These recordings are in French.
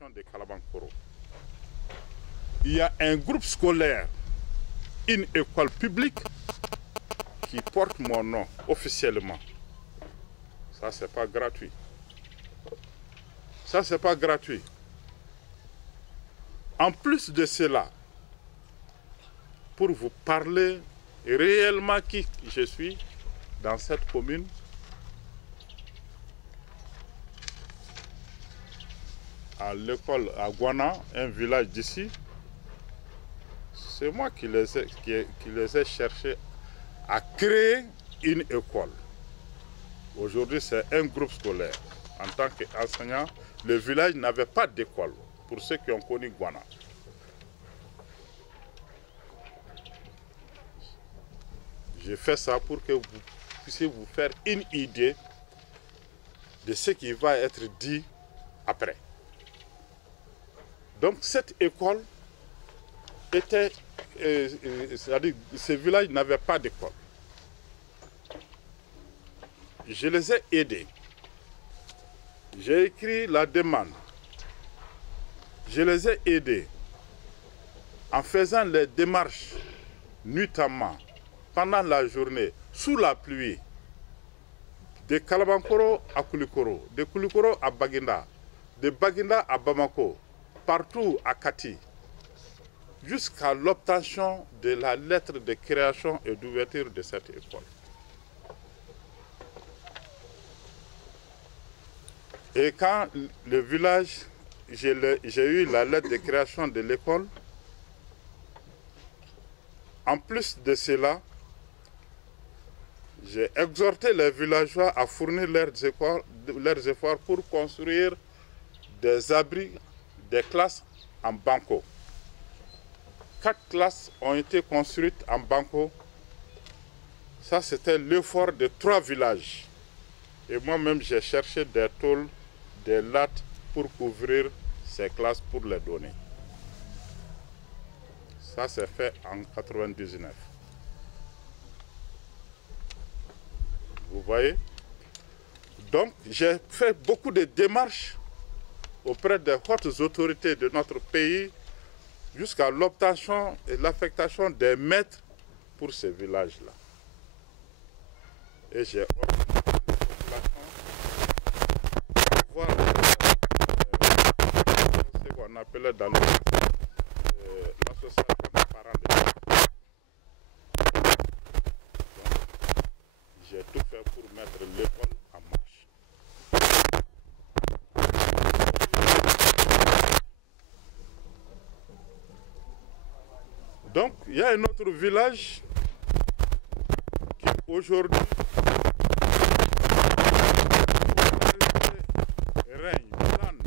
de Kalabankoro. Il y a un groupe scolaire, une école publique qui porte mon nom officiellement. Ça, c'est pas gratuit. Ça, c'est pas gratuit. En plus de cela, pour vous parler réellement qui je suis dans cette commune, à l'école à Guana, un village d'ici, c'est moi qui les ai cherchés à créer une école. Aujourd'hui, c'est un groupe scolaire. En tant qu'enseignant, le village n'avait pas d'école, pour ceux qui ont connu Guana. J'ai fait ça pour que vous puissiez vous faire une idée de ce qui va être dit après. Donc cette école était, c'est-à-dire ce village n'avait pas d'école. Je les ai aidés. J'ai écrit la demande. Je les ai aidés en faisant les démarches nuitamment, pendant la journée, sous la pluie, de Kalabankoro à Koulikoro, de Koulikoro à Baginda, de Baginda à Bamako, partout à Kati, jusqu'à l'obtention de la lettre de création et d'ouverture de cette école. Et quand le village, j'ai eu la lettre de création de l'école, en plus de cela, j'ai exhorté les villageois à fournir leurs efforts pour construire des abris, des classes en banco. 4 classes ont été construites en banco. Ça, c'était l'effort de 3 villages. Et moi-même, j'ai cherché des tôles, des lattes pour couvrir ces classes pour les donner. Ça, c'est fait en 1999. Vous voyez? Donc, j'ai fait beaucoup de démarches auprès des hautes autorités de notre pays jusqu'à l'obtention et l'affectation des maîtres pour ces villages-là. Et j'ai organisé des populations pour voir ce qu'on appelait dans l'association des parents des enfants. J'ai tout fait pour mettre l'école en marche. Donc, il y a un autre village qui aujourd'hui règne, plane.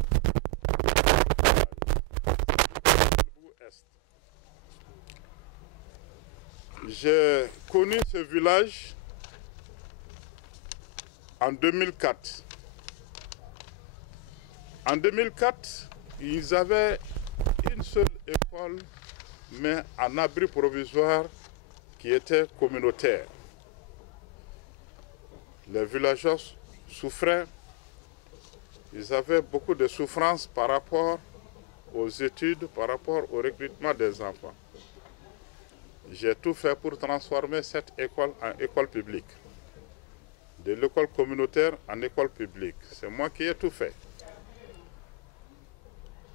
J'ai connu ce village en 2004. En 2004, ils avaient une seule école, mais en abri provisoire qui était communautaire. Les villageois souffraient, ils avaient beaucoup de souffrances par rapport aux études, par rapport au recrutement des enfants. J'ai tout fait pour transformer cette école en école publique. De l'école communautaire en école publique. C'est moi qui ai tout fait.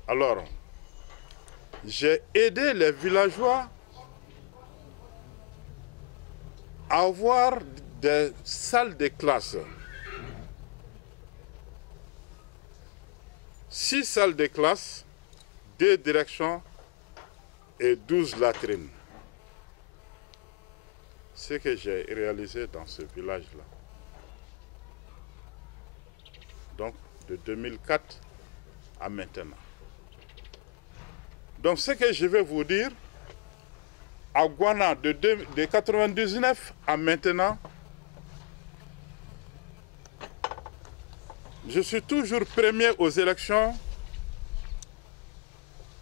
Alors, j'ai aidé les villageois à avoir des salles de classe. 6 salles de classe, 2 directions et 12 latrines. Ce que j'ai réalisé dans ce village-là. Donc, de 2004 à maintenant. Donc, ce que je vais vous dire, à Guana, de 1999 à maintenant, je suis toujours premier aux élections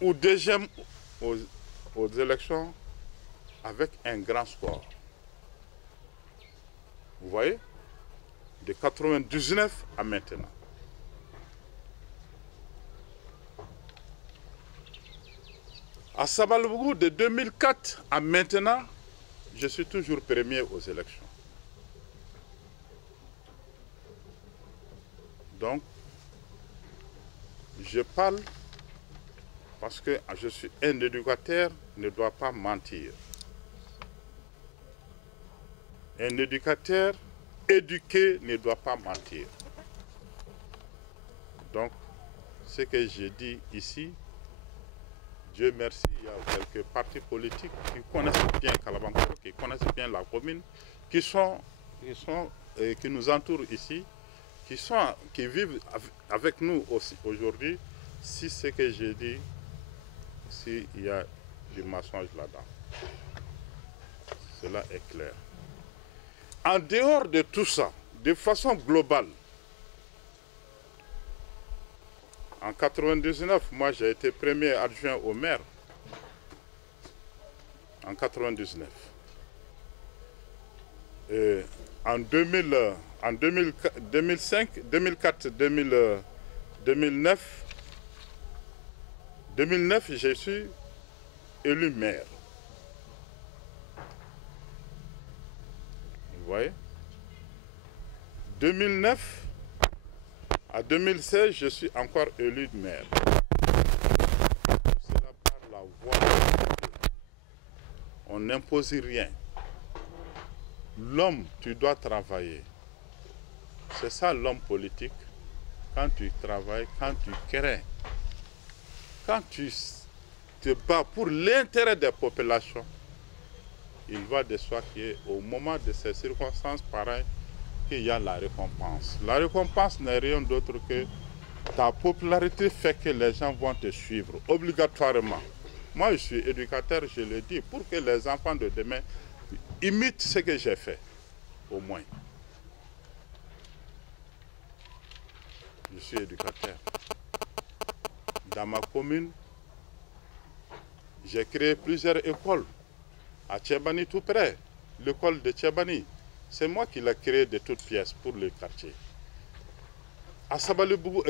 ou deuxième aux élections avec un grand score. Vous voyez? De 1999 à maintenant. À Sabaloubou, de 2004 à maintenant, je suis toujours premier aux élections. Donc, je parle parce que je suis un éducateur, ne doit pas mentir. Un éducateur éduqué ne doit pas mentir. Donc, ce que j'ai dit ici, Dieu merci, il y a quelques partis politiques qui connaissent bien Kalabankoro, qui connaissent bien la commune, qui nous entourent ici, qui vivent avec nous aussi aujourd'hui. Si ce que j'ai dit, s'il y a du mensonge là-dedans, cela est clair. En dehors de tout ça, de façon globale, en 1999, moi j'ai été premier adjoint au maire. En 1999. Et en 2005, 2004, 2009, je suis élu maire. Vous voyez? 2009 à 2016, je suis encore élu maire. Cela par la voie. On n'impose rien. L'homme, tu dois travailler. C'est ça l'homme politique. Quand tu travailles, quand tu crées, quand tu te bats pour l'intérêt des populations, il va de soi qu'au moment de ces circonstances pareilles, qu'il y a la récompense. La récompense n'est rien d'autre que ta popularité fait que les gens vont te suivre obligatoirement. Moi, je suis éducateur, je le dis, pour que les enfants de demain imitent ce que j'ai fait, au moins. Je suis éducateur. Dans ma commune, j'ai créé plusieurs écoles. À Tchébani, tout près, l'école de Tchébani. C'est moi qui l'ai créée de toutes pièces pour le quartier. À Sabaloubou,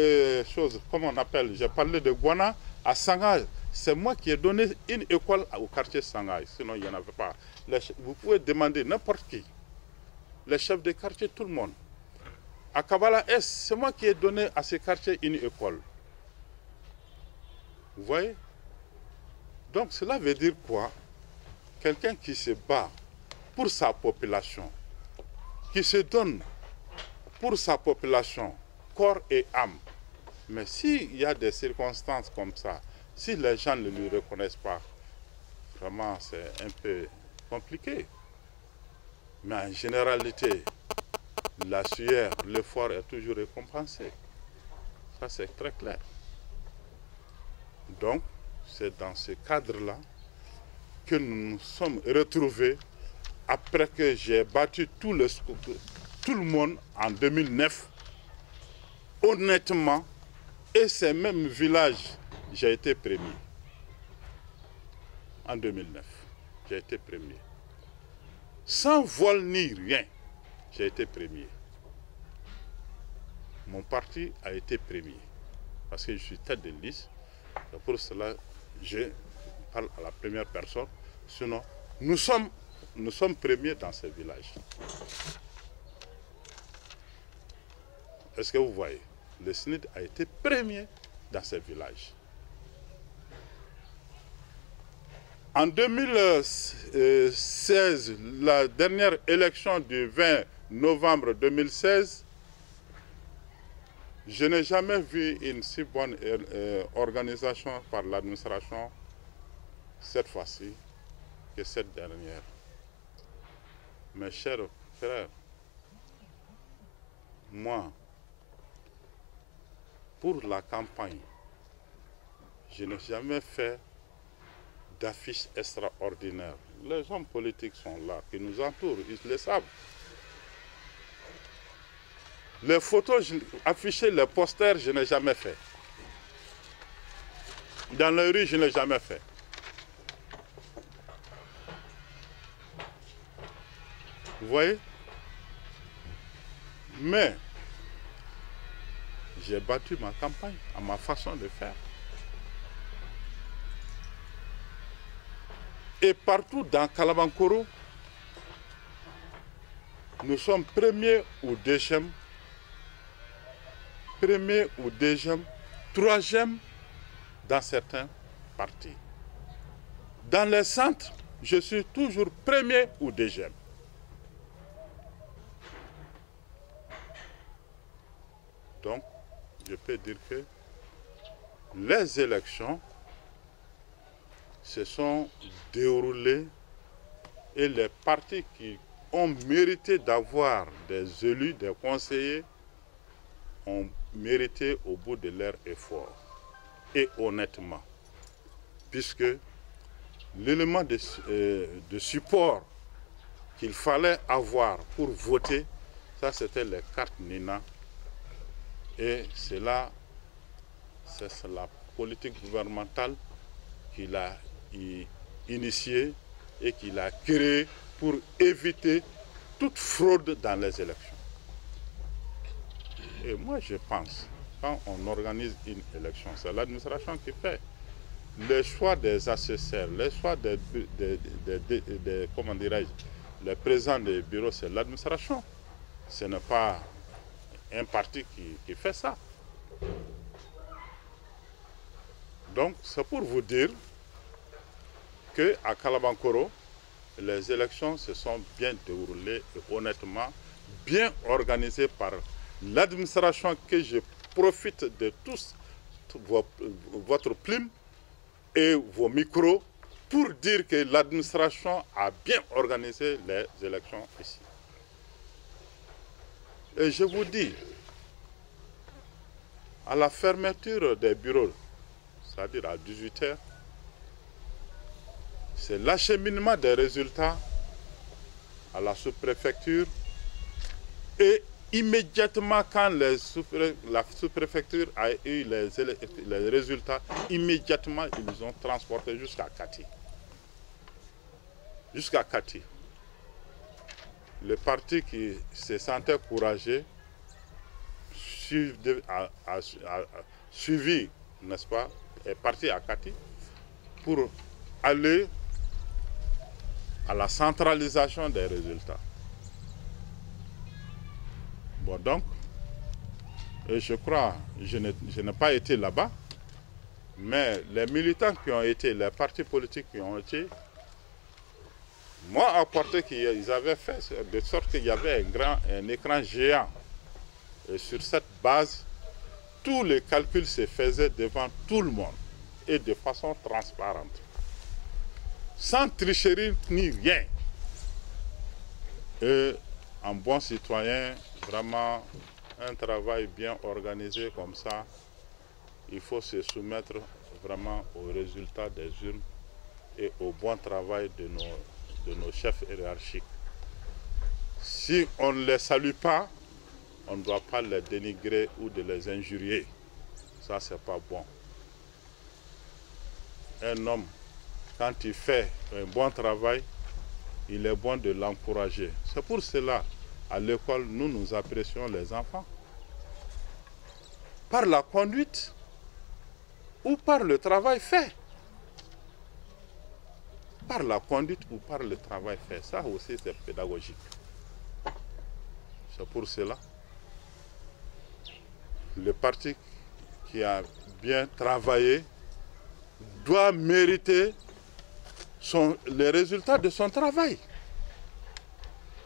comment on appelle, j'ai parlé de Guana, à Sangay. C'est moi qui ai donné une école au quartier Sangay, sinon il n'y en avait pas. Vous pouvez demander n'importe qui, les chefs de quartier, tout le monde. À Kabala S, c'est moi qui ai donné à ce quartier une école. Vous voyez? Donc cela veut dire quoi? Quelqu'un qui se bat pour sa population, qui se donne pour sa population, corps et âme. Mais s'il y a des circonstances comme ça, si les gens ne lui reconnaissent pas, vraiment c'est un peu compliqué. Mais en généralité, la sueur, l'effort est toujours récompensé. Ça c'est très clair. Donc, c'est dans ce cadre-là que nous nous sommes retrouvés après que j'ai battu tout le monde en 2009, honnêtement, et ces mêmes villages, j'ai été premier. En 2009, j'ai été premier. Sans vol ni rien, j'ai été premier. Mon parti a été premier, parce que je suis tête de liste. Et pour cela, je parle à la première personne. Sinon, nous sommes premiers dans ces villages. Est-ce que vous voyez? Le SNID a été premier dans ces villages. En 2016, la dernière élection du 20 novembre 2016, je n'ai jamais vu une si bonne organisation par l'administration cette fois-ci que cette dernière. Mes chers frères, moi, pour la campagne, je n'ai jamais fait d'affiches extraordinaires. Les hommes politiques sont là, qui nous entourent, ils le savent. Les photos affichées, les posters, je n'ai jamais fait. Dans les rues, je n'ai jamais fait. Vous voyez? Mais j'ai battu ma campagne à ma façon de faire. Et partout dans Kalabankoro, nous sommes premiers ou deuxième, troisième dans certains partis. Dans les centres, je suis toujours premier ou deuxième. Donc, je peux dire que les élections se sont déroulées et les partis qui ont mérité d'avoir des élus, des conseillers, ont mérité au bout de leur effort. Et honnêtement, puisque l'élément de support qu'il fallait avoir pour voter, ça c'était les cartes Nina. Et c'est la politique gouvernementale qu'il a initiée et qu'il a créée pour éviter toute fraude dans les élections. Et moi je pense, quand on organise une élection, c'est l'administration qui fait. Les choix des assesseurs, les choix comment dirais-je, les présidents des bureaux, c'est l'administration. Ce n'est pas un parti qui fait ça. Donc, c'est pour vous dire qu'à Kalabankoro, les élections se sont bien déroulées et honnêtement bien organisées par l'administration, que je profite de tous votre plume et vos micros pour dire que l'administration a bien organisé les élections ici. Et je vous dis, à la fermeture des bureaux, c'est-à-dire à 18 h, c'est l'acheminement des résultats à la sous-préfecture et immédiatement quand la sous-préfecture a eu les résultats, immédiatement ils les ont transportés jusqu'à Kati. Jusqu'à Kati. Le parti qui se sentait courageux a suivi, n'est-ce pas, est parti à Kati pour aller à la centralisation des résultats. Bon, donc, je crois, je n'ai pas été là-bas, mais les militants qui ont été, les partis politiques qui ont été, m'ont apporté qu'ils avaient fait de sorte qu'il y avait un écran géant. Et sur cette base, tous les calculs se faisaient devant tout le monde et de façon transparente, sans tricherie ni rien. Et en bon citoyen, vraiment un travail bien organisé comme ça, il faut se soumettre vraiment aux résultats des urnes et au bon travail de nos chefs hiérarchiques. Si on ne les salue pas, on ne doit pas les dénigrer ou de les injurier. Ça, c'est pas bon. Un homme, quand il fait un bon travail, il est bon de l'encourager. C'est pour cela, à l'école, nous apprécions les enfants. Par la conduite ou par le travail fait. Par la conduite ou par le travail fait. Ça aussi, c'est pédagogique. C'est pour cela. Le parti qui a bien travaillé doit mériter les résultats de son travail.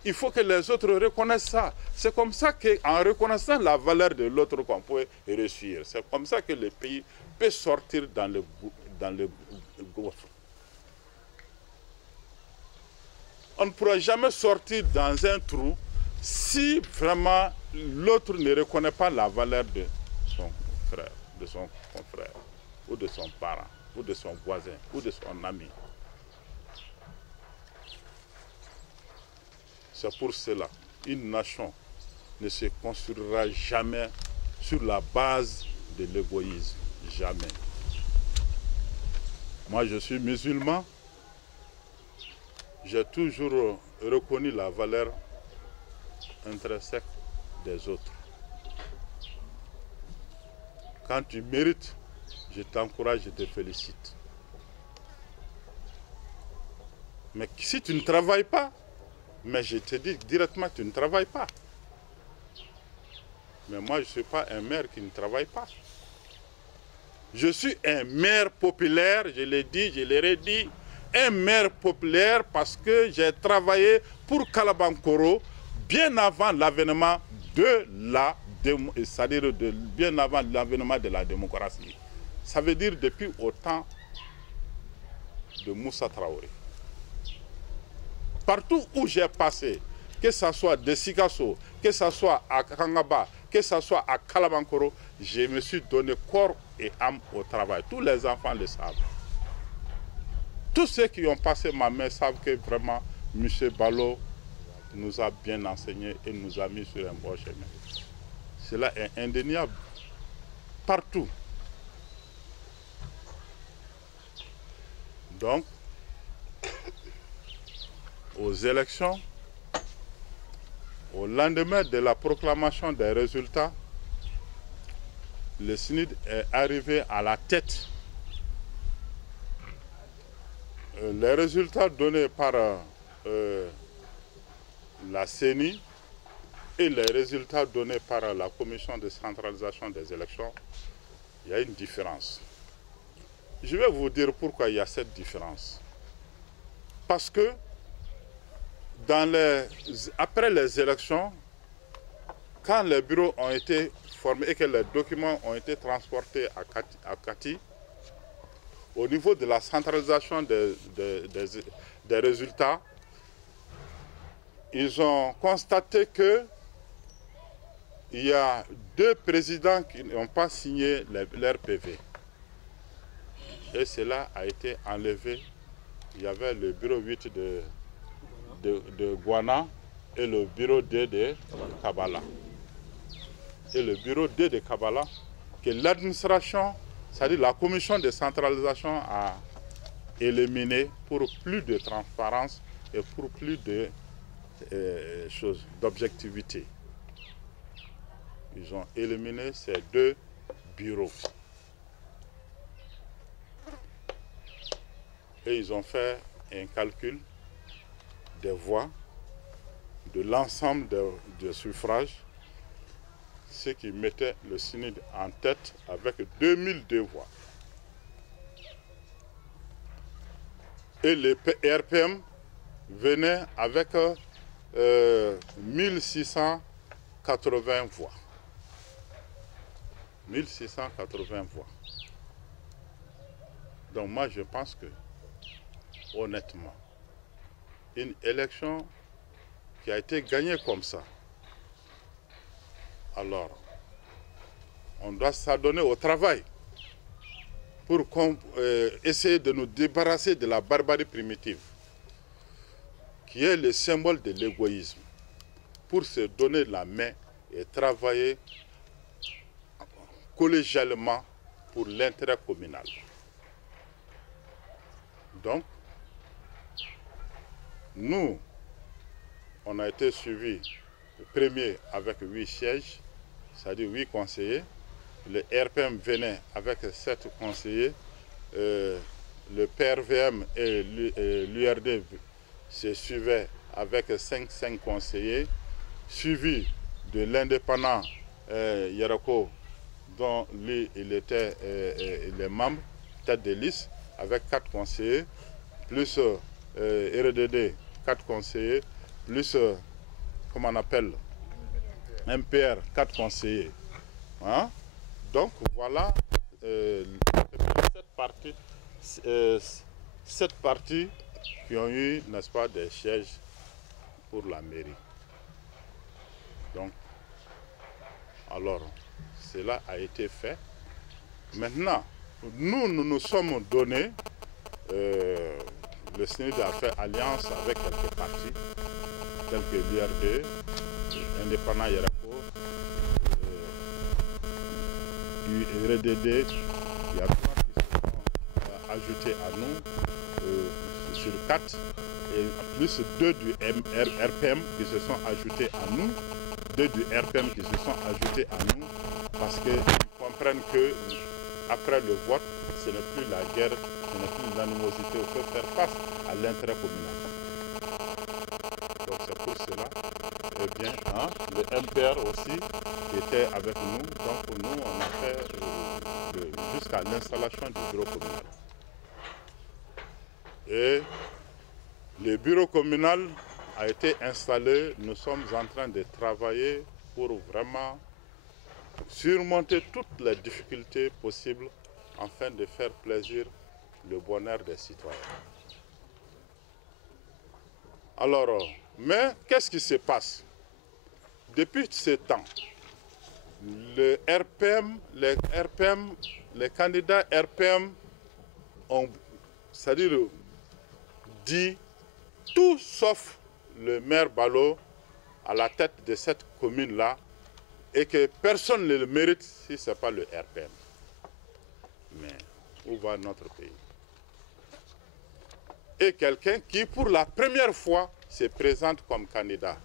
Il faut que les autres reconnaissent ça. C'est comme ça qu'en reconnaissant la valeur de l'autre qu'on peut réussir. C'est comme ça que le pays peut sortir dans le gouffre. On ne pourra jamais sortir dans un trou si vraiment l'autre ne reconnaît pas la valeur de son frère, de son confrère, ou de son parent, ou de son voisin, ou de son ami. C'est pour cela qu'une nation ne se construira jamais sur la base de l'égoïsme. Jamais. Moi, je suis musulman. J'ai toujours reconnu la valeur intrinsèque des autres. Quand tu mérites, je t'encourage, je te félicite. Mais si tu ne travailles pas, mais je te dis directement que tu ne travailles pas. Mais moi, je ne suis pas un maire qui ne travaille pas. Je suis un maire populaire, je l'ai dit, je l'ai redit, un maire populaire parce que j'ai travaillé pour Kalabankoro bien avant l'avènement de c'est-à-dire bien avant l'avènement de la démocratie. Ça veut dire depuis au temps de Moussa Traoré. Partout où j'ai passé, que ce soit de Sikasso, que ce soit à Kangaba, que ce soit à Kalabankoro, je me suis donné corps et âme au travail. Tous les enfants le savent. Tous ceux qui ont passé ma main savent que vraiment M. Balo nous a bien enseigné et nous a mis sur un bon chemin. Cela est indéniable. Partout. Donc, aux élections, au lendemain de la proclamation des résultats, le SNID est arrivé à la tête. Les résultats donnés par la CENI et les résultats donnés par la Commission de centralisation des élections, il y a une différence. Je vais vous dire pourquoi il y a cette différence. Parce que après les élections, quand les bureaux ont été formés et que les documents ont été transportés à Kati, au niveau de la centralisation des résultats, ils ont constaté qu'il y a 2 présidents qui n'ont pas signé leur PV. Et cela a été enlevé. Il y avait le bureau 8 de Guana et le bureau 2 de Kabbalah. Et le bureau 2 de Kabbalah, que l'administration, c'est-à-dire la commission de centralisation a éliminé pour plus de transparence et pour plus de d'objectivité. Ils ont éliminé ces 2 bureaux. Et ils ont fait un calcul des voix de l'ensemble des suffrages, ce qui mettait le SNID en tête avec 2002 voix. Et les RPM venaient avec 1680 voix. 1680 voix. Donc moi je pense que, honnêtement, une élection qui a été gagnée comme ça, alors on doit s'adonner au travail pour essayer de nous débarrasser de la barbarie primitive, qui est le symbole de l'égoïsme, pour se donner la main et travailler collégialement pour l'intérêt communal. Donc, nous, on a été suivis premier avec 8 sièges, c'est-à-dire 8 conseillers. Le RPM venait avec 7 conseillers. Le PRVM et l'URD se suivaient avec 5 conseillers, suivi de l'indépendant Yarako, dont lui, il était les membres, tête de liste, avec 4 conseillers, plus RDD, 4 conseillers, plus, comment on appelle, MPR, 4 conseillers. Hein? Donc voilà cette partie qui ont eu, n'est-ce pas, des sièges pour la mairie. Donc, alors, cela a été fait. Maintenant, nous nous sommes donnés, le SNID a fait alliance avec quelques partis, tels que l'URD, l'indépendant Yarako, RDD, il y a 3 qui se sont ajoutés à nous sur 4, et plus 2 du RPM qui se sont ajoutés à nous, 2 du RPM qui se sont ajoutés à nous, parce qu'ils comprennent que après le vote, ce n'est plus la guerre, n'est plus l'animosité, il faut faire face à l'intérêt communal. Donc c'est pour cela, eh bien, hein, le MPR aussi qui était avec nous, donc nous on a fait jusqu'à l'installation du bureau communal. Et le bureau communal a été installé, nous sommes en train de travailler pour vraiment surmonter toutes les difficultés possibles afin de faire plaisir le bonheur des citoyens. Alors, mais qu'est-ce qui se passe? Depuis ce temps, les candidats RPM ont, c'est-à-dire, dit tout sauf le maire Balo à la tête de cette commune-là et que personne ne le mérite si ce n'est pas le RPM. Mais où va notre pays? Et quelqu'un qui, pour la première fois, se présente comme candidat.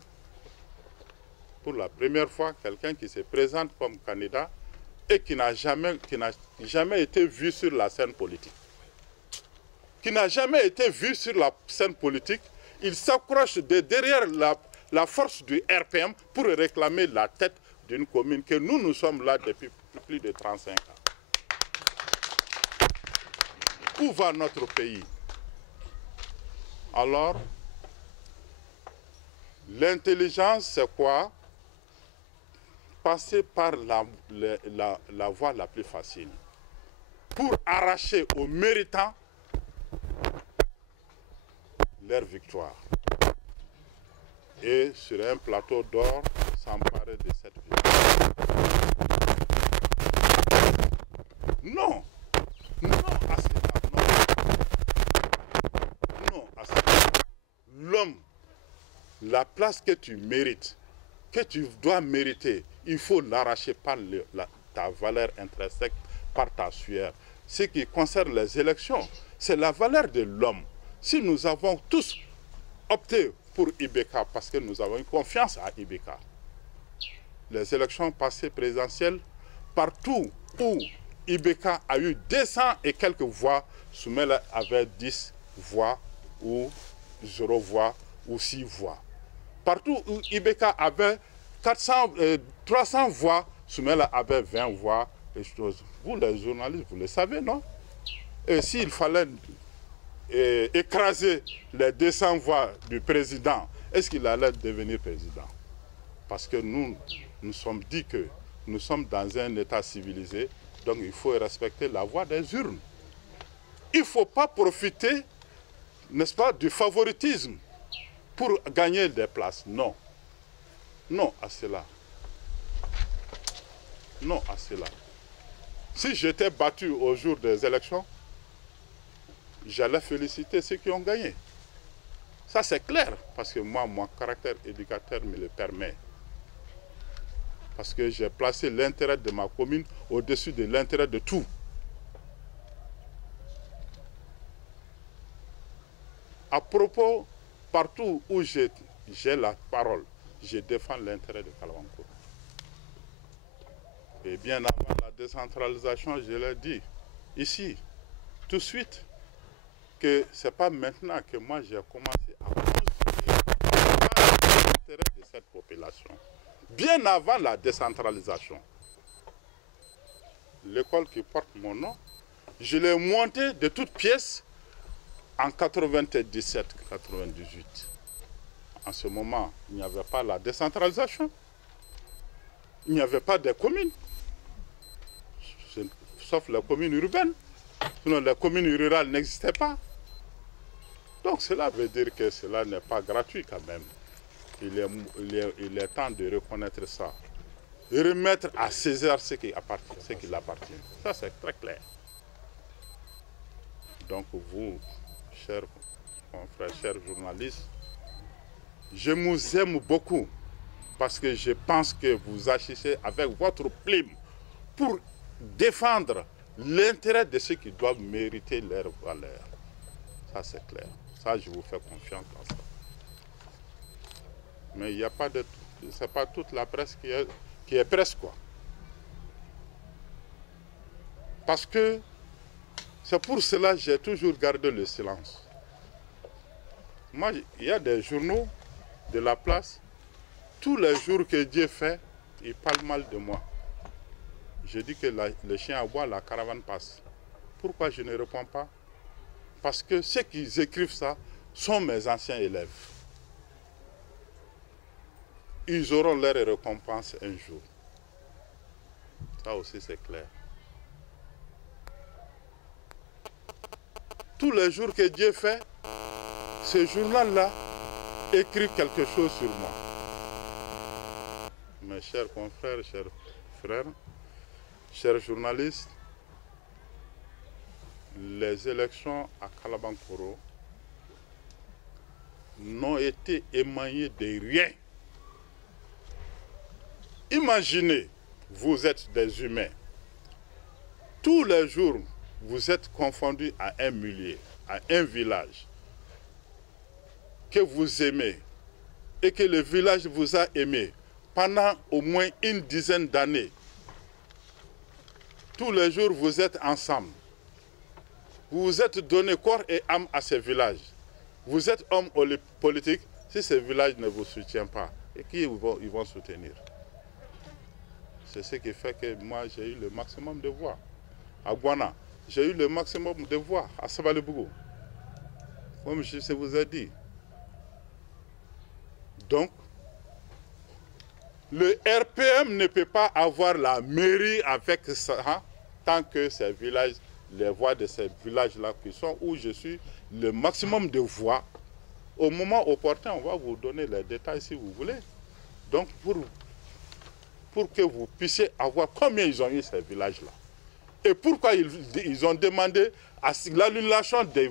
Pour la première fois, quelqu'un qui se présente comme candidat et qui n'a jamais été vu sur la scène politique. Qui n'a jamais été vu sur la scène politique, il s'accroche derrière la force du RPM pour réclamer la tête d'une commune que nous sommes là depuis plus de 35 ans. Où va notre pays? Alors, l'intelligence, c'est quoi? Passer par la voie la plus facile pour arracher aux méritants leur victoire. Et sur un plateau d'or, s'emparer de cette victoire. Non, non à cela, non à cela. L'homme, la place que tu mérites, que tu dois mériter, il faut l'arracher par ta valeur intrinsèque, par ta sueur. Ce qui concerne les élections, c'est la valeur de l'homme. Si nous avons tous opté pour Ibeka parce que nous avons eu confiance à Ibeka, les élections passées présidentielles, partout où Ibeka a eu 200 et quelques voix, Soumela avait 10 voix ou 0 voix ou 6 voix. Partout où Ibeka avait 300 voix, Soumela avait 20 voix. Et choses. Vous les journalistes, vous le savez, non? Et s'il fallait écraser les 200 voix du président, est-ce qu'il allait devenir président? Parce que nous sommes dit que nous sommes dans un État civilisé, donc il faut respecter la voix des urnes. Il ne faut pas profiter, n'est-ce pas, du favoritisme pour gagner des places. Non. Non à cela. Non à cela. Si j'étais battu au jour des élections, j'allais féliciter ceux qui ont gagné. Ça c'est clair, parce que moi, mon caractère éducateur me le permet. Parce que j'ai placé l'intérêt de ma commune au-dessus de l'intérêt de tout. À propos, partout où j'ai la parole, je défends l'intérêt de Kalawankour. Et bien avant la décentralisation, je l'ai dit ici, tout de suite, que ce n'est pas maintenant que moi j'ai commencé à construire l'intérêt de cette population. Bien avant la décentralisation. L'école qui porte mon nom, je l'ai montée de toutes pièces en 97-98. En ce moment, il n'y avait pas la décentralisation. Il n'y avait pas de communes. Sauf les communes urbaines. Sinon, les communes rurales n'existaient pas. Donc cela veut dire que cela n'est pas gratuit quand même. Il est temps de reconnaître ça. Et remettre à César ce qui appartient. Ça c'est très clair. Donc vous, chers confrères, chers journalistes, je vous aime beaucoup parce que je pense que vous agissez avec votre plume pour défendre l'intérêt de ceux qui doivent mériter leur valeur. Ça c'est clair. Ça, je vous fais confiance dans ça. Mais il n'y a pas de... C'est pas toute la presse qui est presse, quoi. Parce que C'est pour cela que j'ai toujours gardé le silence. Moi, il y a des journaux de la place, tous les jours que Dieu fait, ils parlent mal de moi. Je dis que le chien aboie, la caravane passe. Pourquoi je ne réponds pas? Parce que ceux qui écrivent ça sont mes anciens élèves. Ils auront leur récompense un jour. Ça aussi c'est clair. Tous les jours que Dieu fait, ce journal-là écrit quelque chose sur moi. Mes chers confrères, chers frères, chers journalistes, les élections à Kalabankoro n'ont été émaillées de rien. Imaginez, vous êtes des humains. Tous les jours, vous êtes confondus à un millier, à un village que vous aimez et que le village vous a aimé pendant au moins une dizaine d'années. Tous les jours, vous êtes ensemble. Vous vous êtes donné corps et âme à ce village. Vous êtes homme politique. Si ce village ne vous soutient pas, et qui ils vont soutenir? C'est ce qui fait que moi, j'ai eu le maximum de voix. À Guana, j'ai eu le maximum de voix. À Sabalebougou, comme je vous ai dit. Donc, le RPM ne peut pas avoir la mairie avec ça, hein, tant que ces villages, les voix de ces villages-là qui sont où je suis, le maximum de voix. Au moment opportun, on va vous donner les détails si vous voulez. Donc, pour que vous puissiez avoir combien ils ont eu ces villages-là. Et pourquoi ils ont demandé l'annulation du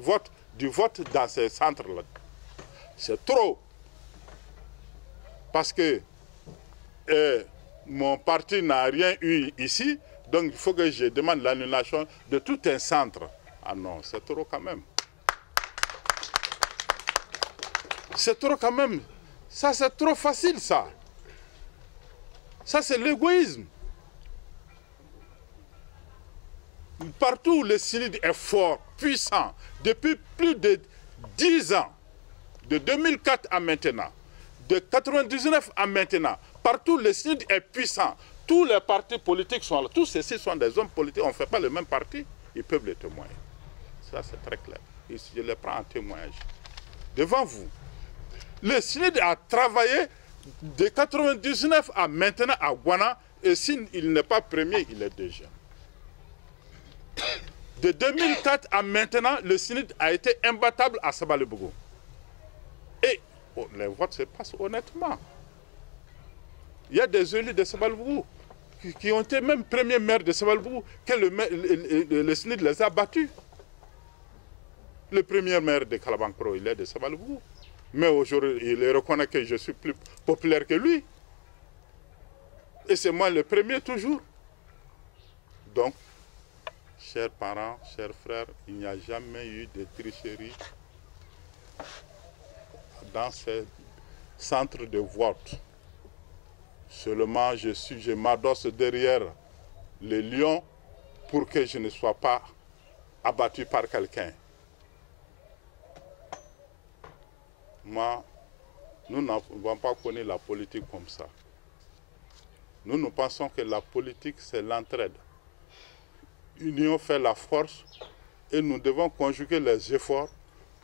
vote dans ces centres-là. C'est trop. Parce que mon parti n'a rien eu ici, donc il faut que je demande l'annulation de tout un centre. Ah non, c'est trop quand même. C'est trop quand même. Ça, c'est trop facile, ça. Ça, c'est l'égoïsme. Partout, le SNID est fort, puissant, depuis plus de 10 ans, de 2004 à maintenant, de 1999 à maintenant, partout le SNID est puissant. Tous les partis politiques sont là. Tous ceux-ci sont des hommes politiques. On ne fait pas le même parti. Ils peuvent le témoigner. Ça, c'est très clair. Je les prends en témoignage. Devant vous. Le SNID a travaillé de 1999 à maintenant à Guana. Et s'il n'est pas premier, il est deuxième. De 2004 à maintenant, le SNID a été imbattable à Sabalebougou. Et les votes se passent honnêtement. Il y a des élus de Sabalebougou qui ont été même premiers maires de Sabalebougou que le SNID les a battus. Le premier maire de Kalabankoro, il est de Sabalebougou. Mais aujourd'hui, il reconnaît que je suis plus populaire que lui. Et c'est moi le premier toujours. Donc, chers parents, chers frères, il n'y a jamais eu de tricherie dans ces centres de vote. Seulement, je m'adosse derrière les lions pour que je ne sois pas abattu par quelqu'un. Moi, nous n'avons pas connu la politique comme ça. Nous pensons que la politique, c'est l'entraide. L'union fait la force et nous devons conjuguer les efforts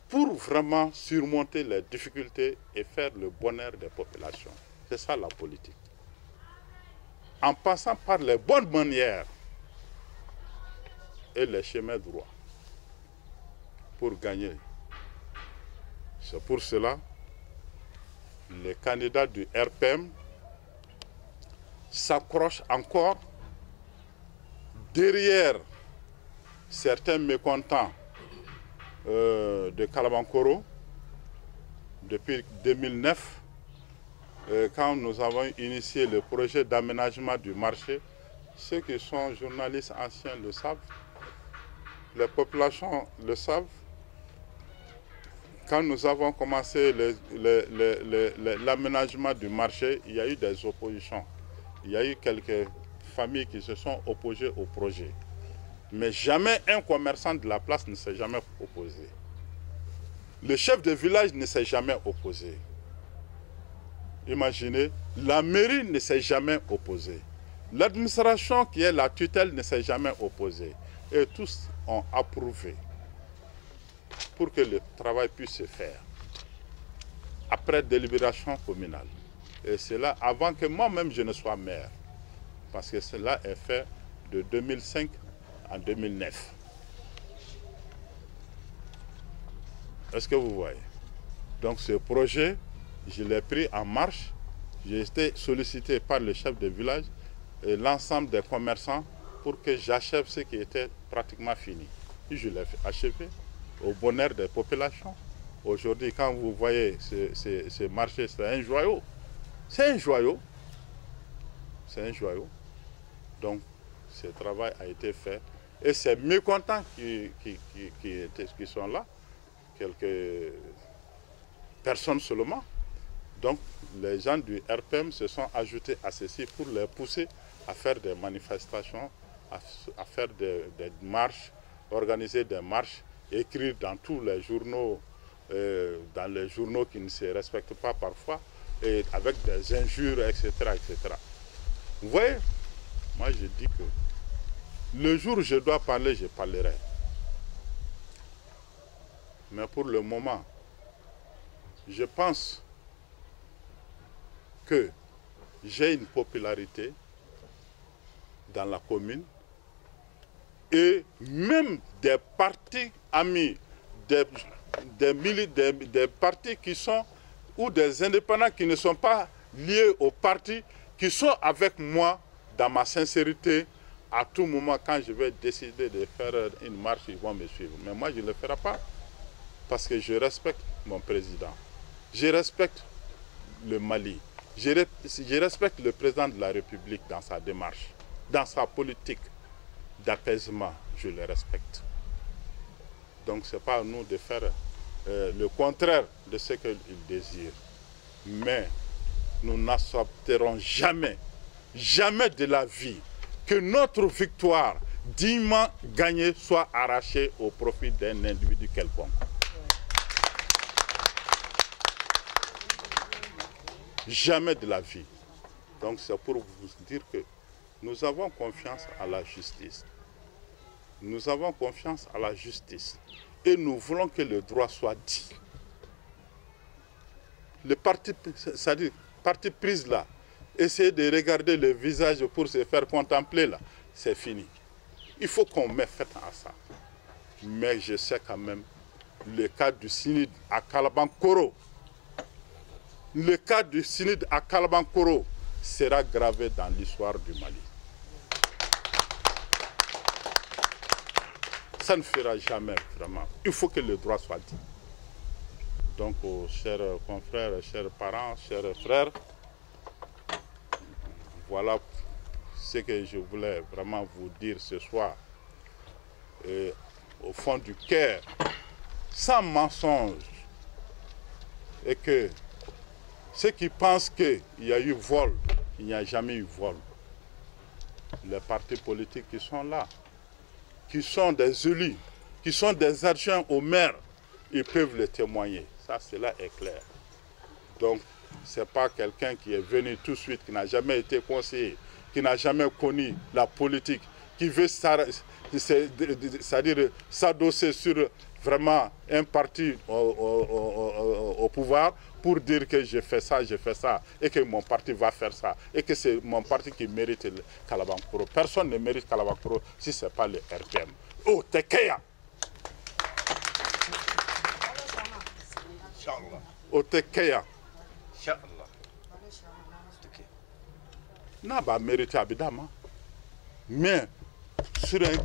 pour vraiment surmonter les difficultés et faire le bonheur des populations. C'est ça la politique. En passant par les bonnes manières et les chemins droits pour gagner. C'est pour cela que les candidats du RPM s'accrochent encore derrière certains mécontents de Kalabankoro depuis 2009, quand nous avons initié le projet d'aménagement du marché. Ceux qui sont journalistes anciens le savent, les populations le savent. Quand nous avons commencé l'aménagement du marché, il y a eu des oppositions. Il y a eu quelques familles qui se sont opposées au projet. Mais jamais un commerçant de la place ne s'est jamais opposé. Le chef de village ne s'est jamais opposé. Imaginez, la mairie ne s'est jamais opposée. L'administration qui est la tutelle ne s'est jamais opposée. Et tous ont approuvé pour que le travail puisse se faire. Après délibération communale. Et cela avant que moi-même je ne sois maire. Parce que cela est fait de 2005 en 2009. Est-ce que vous voyez? Donc ce projet, je l'ai pris en marche. J'ai été sollicité par le chef de village et l'ensemble des commerçants pour que j'achève ce qui était pratiquement fini. Et je l'ai achevé au bonheur des populations. Aujourd'hui, quand vous voyez ce marché, c'est un joyau. C'est un joyau. C'est un joyau. Donc, ce travail a été fait. Et ces mécontents qui sont là, quelques personnes seulement. Donc, les gens du RPM se sont ajoutés à ceci pour les pousser à faire des manifestations, à faire des marches, organiser des marches, écrire dans tous les journaux, dans les journaux qui ne se respectent pas parfois, et avec des injures, etc., etc. Vous voyez, moi je dis que le jour où je dois parler, je parlerai. Mais pour le moment, je pense que j'ai une popularité dans la commune et même des partis amis, des partis qui sont, ou des indépendants qui ne sont pas liés au parti, qui sont avec moi dans ma sincérité. À tout moment, quand je vais décider de faire une marche, ils vont me suivre. Mais moi, je ne le ferai pas parce que je respecte mon président. Je respecte le Mali. Je respecte le président de la République dans sa démarche, dans sa politique d'apaisement. Je le respecte. Donc, ce n'est pas à nous de faire le contraire de ce qu'il désire. Mais nous n'accepterons jamais, jamais de la vie, que notre victoire dignement gagnée soit arrachée au profit d'un individu quelconque. Jamais de la vie. Donc c'est pour vous dire que nous avons confiance à la justice. Nous avons confiance à la justice. Et nous voulons que le droit soit dit. Le parti, c'est-à-dire, parti prise là, essayer de regarder le visage pour se faire contempler là, c'est fini. Il faut qu'on mette fin à ça. Mais je sais quand même le cas du Synode à Kalabankoro. Le cas du Synode à Kalabankoro sera gravé dans l'histoire du Mali. Ça ne fera jamais, vraiment. Il faut que le droit soit dit. Donc, chers confrères, chers parents, chers frères, voilà ce que je voulais vraiment vous dire ce soir. Au fond du cœur, sans mensonge. Et que ceux qui pensent qu'il y a eu vol, il n'y a jamais eu vol. Les partis politiques qui sont là, qui sont des élus, qui sont des adjoints au maire, ils peuvent le témoigner. Ça, cela est clair. Donc, ce n'est pas quelqu'un qui est venu tout de suite, qui n'a jamais été conseiller, qui n'a jamais connu la politique, qui veut c'est-à-dire s'adosser sur vraiment un parti au pouvoir pour dire que j'ai fait ça, et que mon parti va faire ça, et que c'est mon parti qui mérite le Kalabankoro. Personne ne mérite Kalabankoro si ce n'est pas le RPM. Oh, Tekeya! Oh, Tekeya! N'a pas mérité Abidama. Mais sur un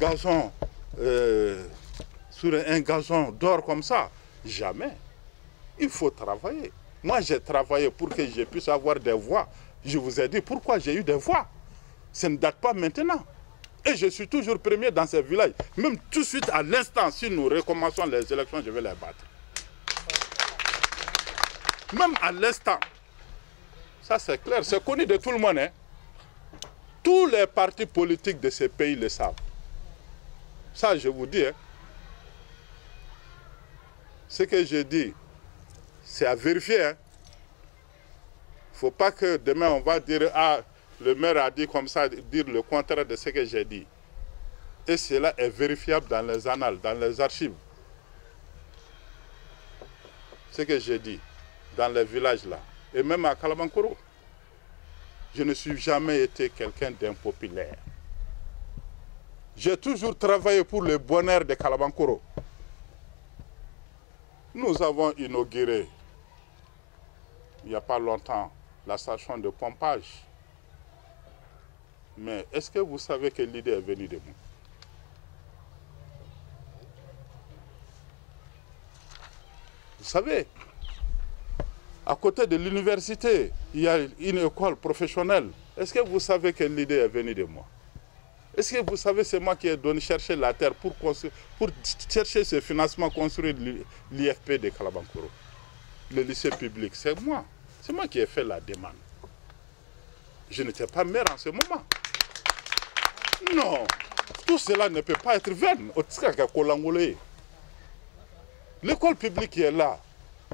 gazon d'or comme ça, jamais. Il faut travailler. Moi, j'ai travaillé pour que je puisse avoir des voix. Je vous ai dit pourquoi j'ai eu des voix. Ça ne date pas maintenant. Et je suis toujours premier dans ces villages. Même tout de suite, à l'instant, si nous recommençons les élections, je vais les battre. Même à l'instant. Ça, c'est clair. C'est connu de tout le monde. Hein. Tous les partis politiques de ce pays le savent. Ça, je vous dis. Hein. Ce que je dis, c'est à vérifier. Il ne faut pas que demain on va dire « Ah, le maire a dit comme ça », dire le contraire de ce que j'ai dit. Et cela est vérifiable dans les annales, dans les archives. Ce que j'ai dit, dans les villages là, et même à Kalabankoro. Je ne suis jamais été quelqu'un d'impopulaire. J'ai toujours travaillé pour le bonheur de Kalabankoro. Nous avons inauguré, il n'y a pas longtemps, la station de pompage. Mais est-ce que vous savez que l'idée est venue de moi? Vous savez, à côté de l'université, il y a une école professionnelle. Est-ce que vous savez que l'idée est venue de moi? Est-ce que vous savez, c'est moi qui ai donné chercher la terre pour chercher ce financement, construire l'IFP de Kalabankoro, le lycée public? C'est moi. C'est moi qui ai fait la demande. Je n'étais pas maire en ce moment. Non, tout cela ne peut pas être vain. L'école publique qui est là,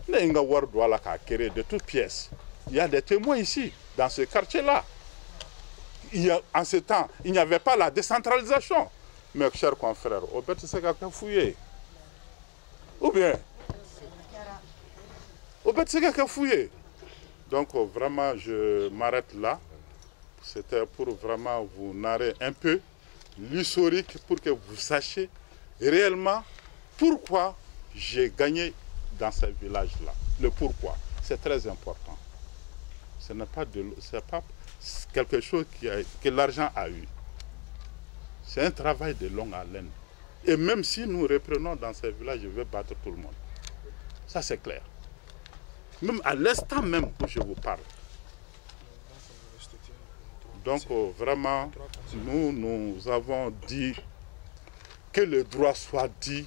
de toutes pièces. Il y a des témoins ici, dans ce quartier-là. En ce temps, il n'y avait pas la décentralisation. Mes chers confrères, au fait, c'est quelqu'un fouillé. Ou bien, au fait, c'est quelqu'un fouillé. Donc, vraiment, je m'arrête là. C'était pour vraiment vous narrer un peu l'historique pour que vous sachiez réellement pourquoi j'ai gagné dans ce village-là. Le pourquoi, c'est très important. Ce n'est pas quelque chose que l'argent a eu. C'est un travail de longue haleine. Et même si nous reprenons dans ce village, je vais battre tout le monde. Ça, c'est clair. Même à l'instant même où je vous parle. Donc, vraiment, nous avons dit que le droit soit dit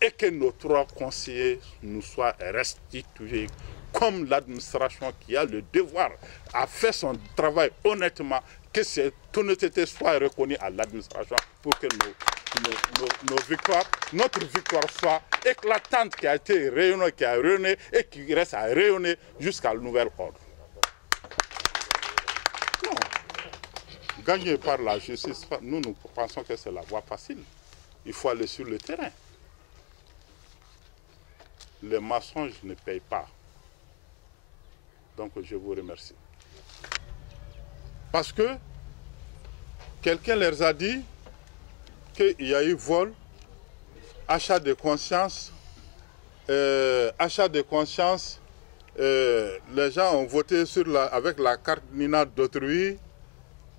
et que nos 3 conseillers nous soient restitués comme l'administration qui a le devoir à faire son travail honnêtement, que cette honnêteté soit reconnue à l'administration pour que notre victoire soit éclatante, qui a été rayonnée, qui a rayonné et qui reste à rayonner jusqu'à le nouvel ordre. Non. Gagner par la justice, nous pensons que c'est la voie facile. Il faut aller sur le terrain. Les mensonges ne payent pas. Donc je vous remercie. Parce que quelqu'un leur a dit qu'il y a eu vol, achat de conscience, les gens ont voté avec la carte Nina d'autrui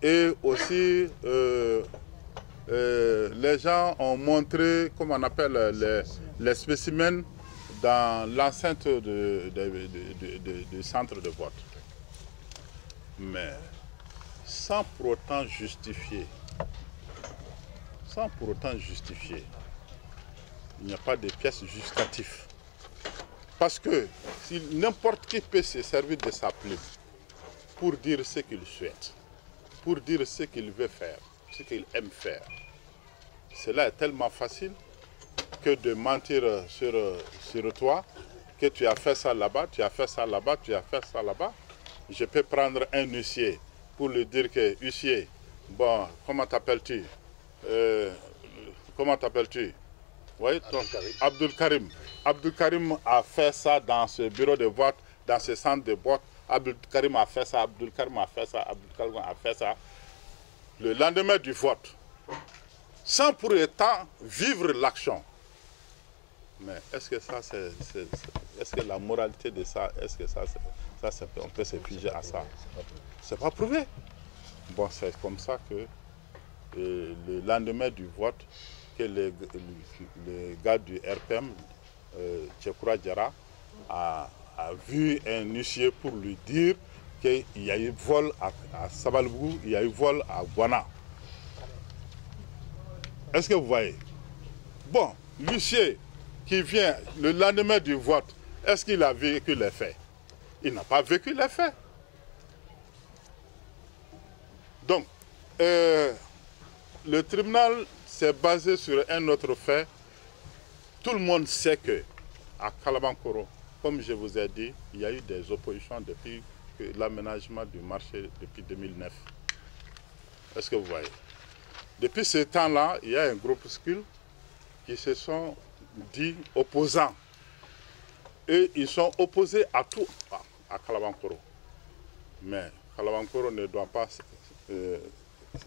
et aussi les gens ont montré, comme on appelle, les spécimens dans l'enceinte du centre de vote. Mais sans pour autant justifier, il n'y a pas de pièces justificatives. Parce que si n'importe qui peut se servir de sa plume pour dire ce qu'il souhaite, pour dire ce qu'il veut faire, ce qu'il aime faire, cela est tellement facile que de mentir sur toi, que tu as fait ça là-bas, tu as fait ça là-bas, tu as fait ça là-bas. Je peux prendre un huissier pour lui dire que, huissier, bon, comment t'appelles-tu? Comment t'appelles-tu? Oui, Abdul Karim. Abdul Karim a fait ça dans ce bureau de vote, dans ce centre de vote. Abdul Karim a fait ça, Abdul Karim a fait ça, Abdul Karim a fait ça. Le lendemain du vote, sans pour autant vivre l'action. Mais est-ce que ça, est-ce que la moralité de ça, est-ce que ça, on peut se figer à ça? C'est pas prouvé. Bon, c'est comme ça que le lendemain du vote, que le gars du RPM, Tchekoura Diarra, a vu un huissier pour lui dire qu'il y a eu vol à Sabalbou, il y a eu vol à Guana. Est-ce que vous voyez? Bon, l'huissier qui vient le lendemain du vote, est-ce qu'il a vécu les faits? Il n'a pas vécu les faits. Donc, le tribunal c'est basé sur un autre fait. Tout le monde sait que à Kalabankoro, comme je vous ai dit, il y a eu des oppositions depuis l'aménagement du marché depuis 2009. Est-ce que vous voyez? Depuis ce temps-là, il y a un groupuscule qui se sont dit opposants. Et ils sont opposés à tout à Kalabankoro. Mais Kalabankoro ne doit pas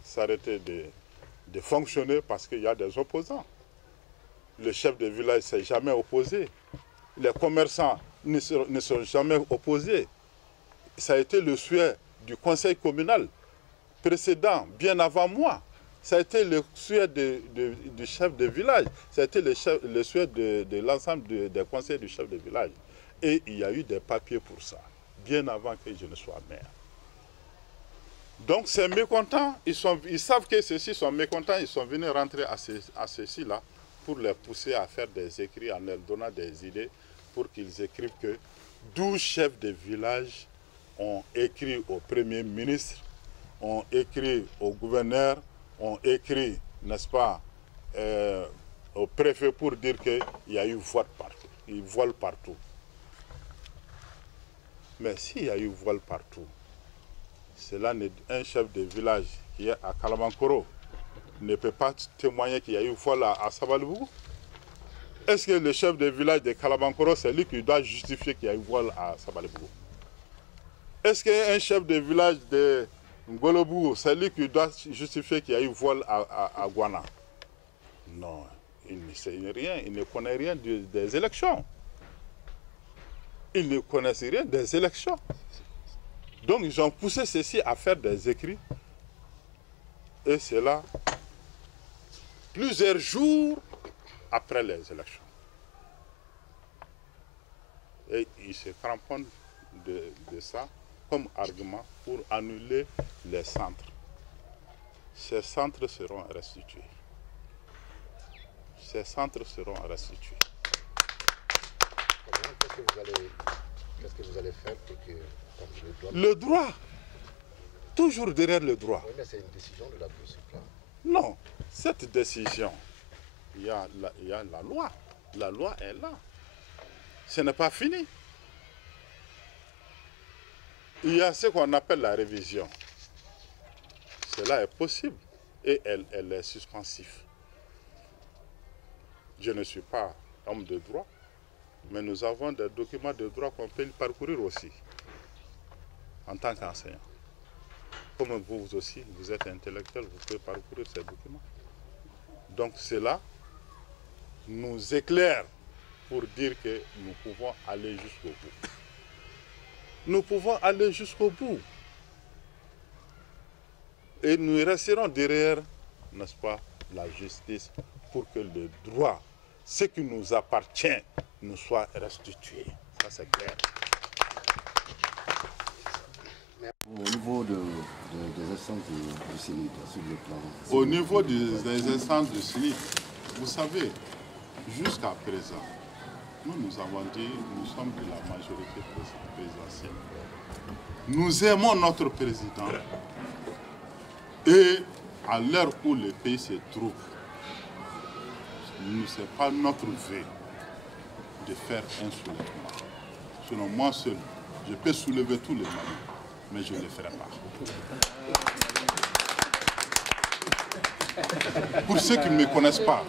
s'arrêter de fonctionner parce qu'il y a des opposants. Le chef de village ne s'est jamais opposé. Les commerçants ne sont jamais opposés. Ça a été le souhait du conseil communal précédent, bien avant moi. Ça a été le souhait du chef de village. Ça a été le souhait de l'ensemble des conseils du chef de village. Et il y a eu des papiers pour ça, bien avant que je ne sois maire. Donc ces mécontents, ils savent que ceux-ci sont mécontents, ils sont venus rentrer à ceux-ci-là pour les pousser à faire des écrits en leur donnant des idées pour qu'ils écrivent que 12 chefs de village ont écrit au Premier ministre, ont écrit au gouverneur, ont écrit, n'est-ce pas, au préfet pour dire qu'il y a eu voile partout. Ils volent partout. Mais s'il y a eu voile partout, cela un chef de village qui est à Kalabankoro ne peut pas témoigner qu'il y a eu voile à Sabalibougou. Est-ce que le chef de village de Kalabankoro, c'est lui qui doit justifier qu'il y a eu voile à Sabalibougou? Est-ce qu'un chef de village de Ngolobougou, c'est lui qui doit justifier qu'il y a eu voile à Guana? Non, il ne sait rien, il ne connaît rien des élections. Ils ne connaissent rien des élections. Donc ils ont poussé ceci à faire des écrits. Et c'est là, plusieurs jours après les élections. Et ils se cramponnent de ça comme argument pour annuler les centres. Ces centres seront restitués. Ces centres seront restitués. Qu'est-ce que vous allez faire pour que le droit, toujours derrière le droit. Oui, mais c'est une décision de la Cour suprême. Non, cette décision, il y a la loi. La loi est là. Ce n'est pas fini. Il y a ce qu'on appelle la révision. Cela est possible et elle est suspensive. Je ne suis pas homme de droit, mais nous avons des documents de droit qu'on peut parcourir aussi en tant qu'enseignant. Comme vous aussi, vous êtes intellectuel, vous pouvez parcourir ces documents. Donc cela nous éclaire pour dire que nous pouvons aller jusqu'au bout. Nous pouvons aller jusqu'au bout. Et nous resterons derrière, n'est-ce pas, la justice pour que le droit, ce qui nous appartient, nous soit restitué. Ça c'est clair. Au niveau des instances du CENID, sur le plan... Au niveau des instances du CENID, vous savez, jusqu'à présent, nous avons dit, nous sommes de la majorité présidentielle. Nous aimons notre président et à l'heure où le pays se trouve, ce n'est pas notre vœu de faire un soulèvement. Selon moi seul, je peux soulever tous les Maliens, mais je ne le ferai pas. Pour ceux qui ne me connaissent pas,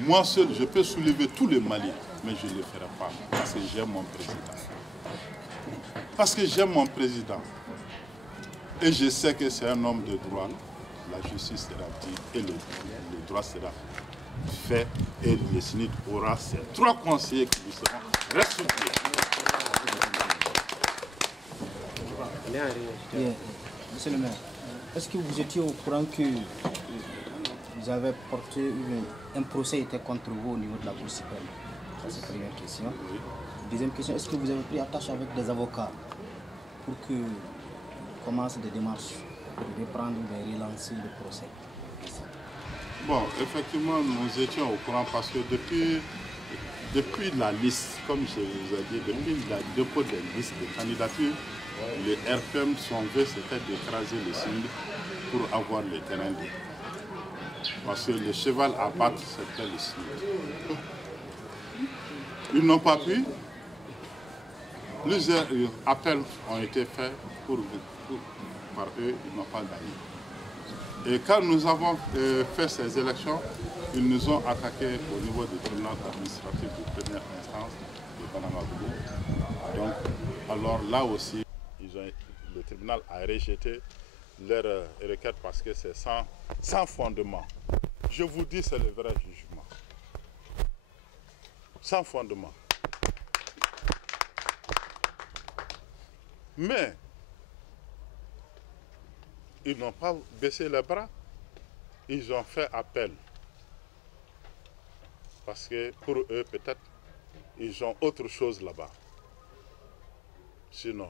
moi seul, je peux soulever tous les Maliens, mais je ne le ferai pas parce que j'aime mon président. Parce que j'aime mon président. Et je sais que c'est un homme de droit. La justice sera dite et le droit sera fait. Et le CENID aura ses 3 conseillers qui lui seront restitués. Monsieur le maire, est-ce que vous étiez au courant que vous avez porté un procès était contre vous au niveau de la Cour suprême? Ça, c'est la première question. Oui. Deuxième question, est-ce que vous avez pris attache avec des avocats pour que commencent des démarches pour reprendre et relancer le procès? Bon, effectivement, nous étions au courant parce que depuis la liste, comme je vous ai dit, depuis le dépôt des listes de candidatures, les RPM sont vœux, c'était d'écraser le CENID pour avoir le terrain libre. Parce que le cheval à battre, c'était le SNID. Ils n'ont pas pu. Plusieurs appels ont été faits par eux, ils n'ont pas gagné. Et quand nous avons fait ces élections, ils nous ont attaqués au niveau du tribunal administratif de première instance de Banamabougou. Donc, alors là aussi, le tribunal a rejeté leur requête parce que c'est sans fondement. Je vous dis, c'est le vrai jugement. Sans fondement. Mais, ils n'ont pas baissé les bras. Ils ont fait appel. Parce que pour eux, peut-être, ils ont autre chose là-bas. Sinon,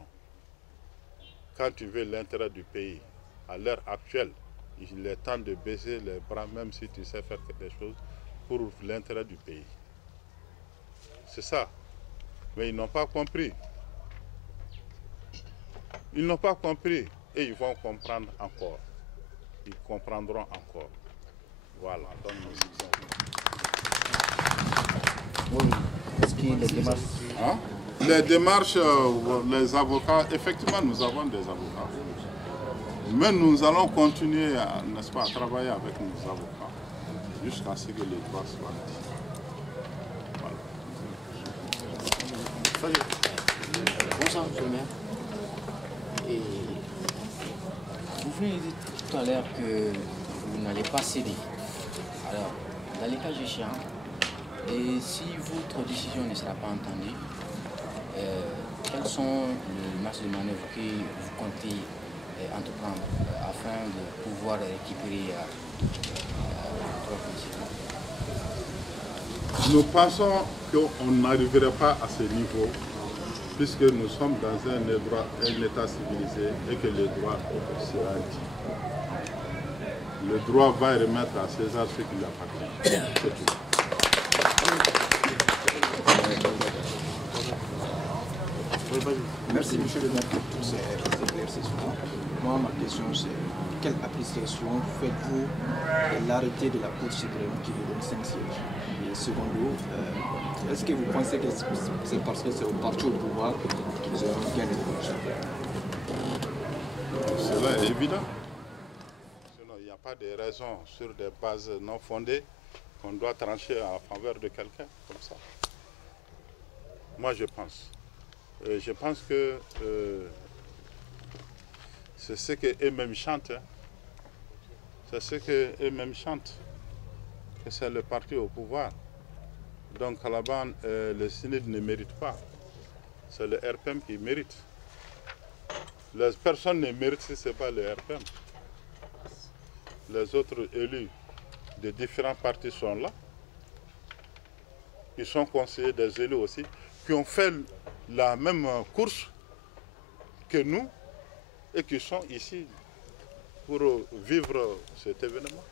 quand tu veux l'intérêt du pays, à l'heure actuelle, il est temps de baisser les bras, même si tu sais faire quelque chose, pour l'intérêt du pays. C'est ça. Mais ils n'ont pas compris. Ils n'ont pas compris et ils vont comprendre encore. Ils comprendront encore. Voilà. Donc oui. Est-ce que les démarches... Hein? Les démarches, les avocats, effectivement nous avons des avocats. Mais nous allons continuer n'est-ce pas, à travailler avec nos avocats jusqu'à ce que les droits soient dit. Voilà. Bonsoir, monsieur le maire. Et vous venez de dire tout à l'heure que vous n'allez pas céder. Alors, dans les cas échéants, et si votre décision ne sera pas entendue, quels sont les marges de manœuvre que vous comptez entreprendre afin de pouvoir récupérer votre position? Nous pensons qu'on n'arriverait pas à ce niveau puisque nous sommes dans un État civilisé et que le droit sera dit. Le droit va remettre à César ce qui lui appartient. C'est tout. Merci monsieur le maire pour tous ces éclaircissements. Moi, ma question c'est quelle appréciation faites-vous de l'arrêté de la Cour suprême qui vous donne 5 sièges? Et secondo, est-ce que vous pensez que c'est parce que c'est au parti au pouvoir qu'ils ont gagné l'élection? Cela est évident. Sinon, il n'y a pas de raison sur des bases non fondées qu'on doit trancher en faveur de quelqu'un comme ça. Moi, je pense. Je pense que c'est ce qu'eux-mêmes chantent. Hein. C'est ce qu'eux-mêmes chantent. Que c'est le parti au pouvoir. Donc à la base, le SNID ne mérite pas. C'est le RPM qui mérite. Les personnes ne méritent si ce n'est pas le RPM. Les autres élus de différents partis sont là. Ils sont conseillers des élus aussi, qui ont fait la même course que nous et qui sont ici pour vivre cet événement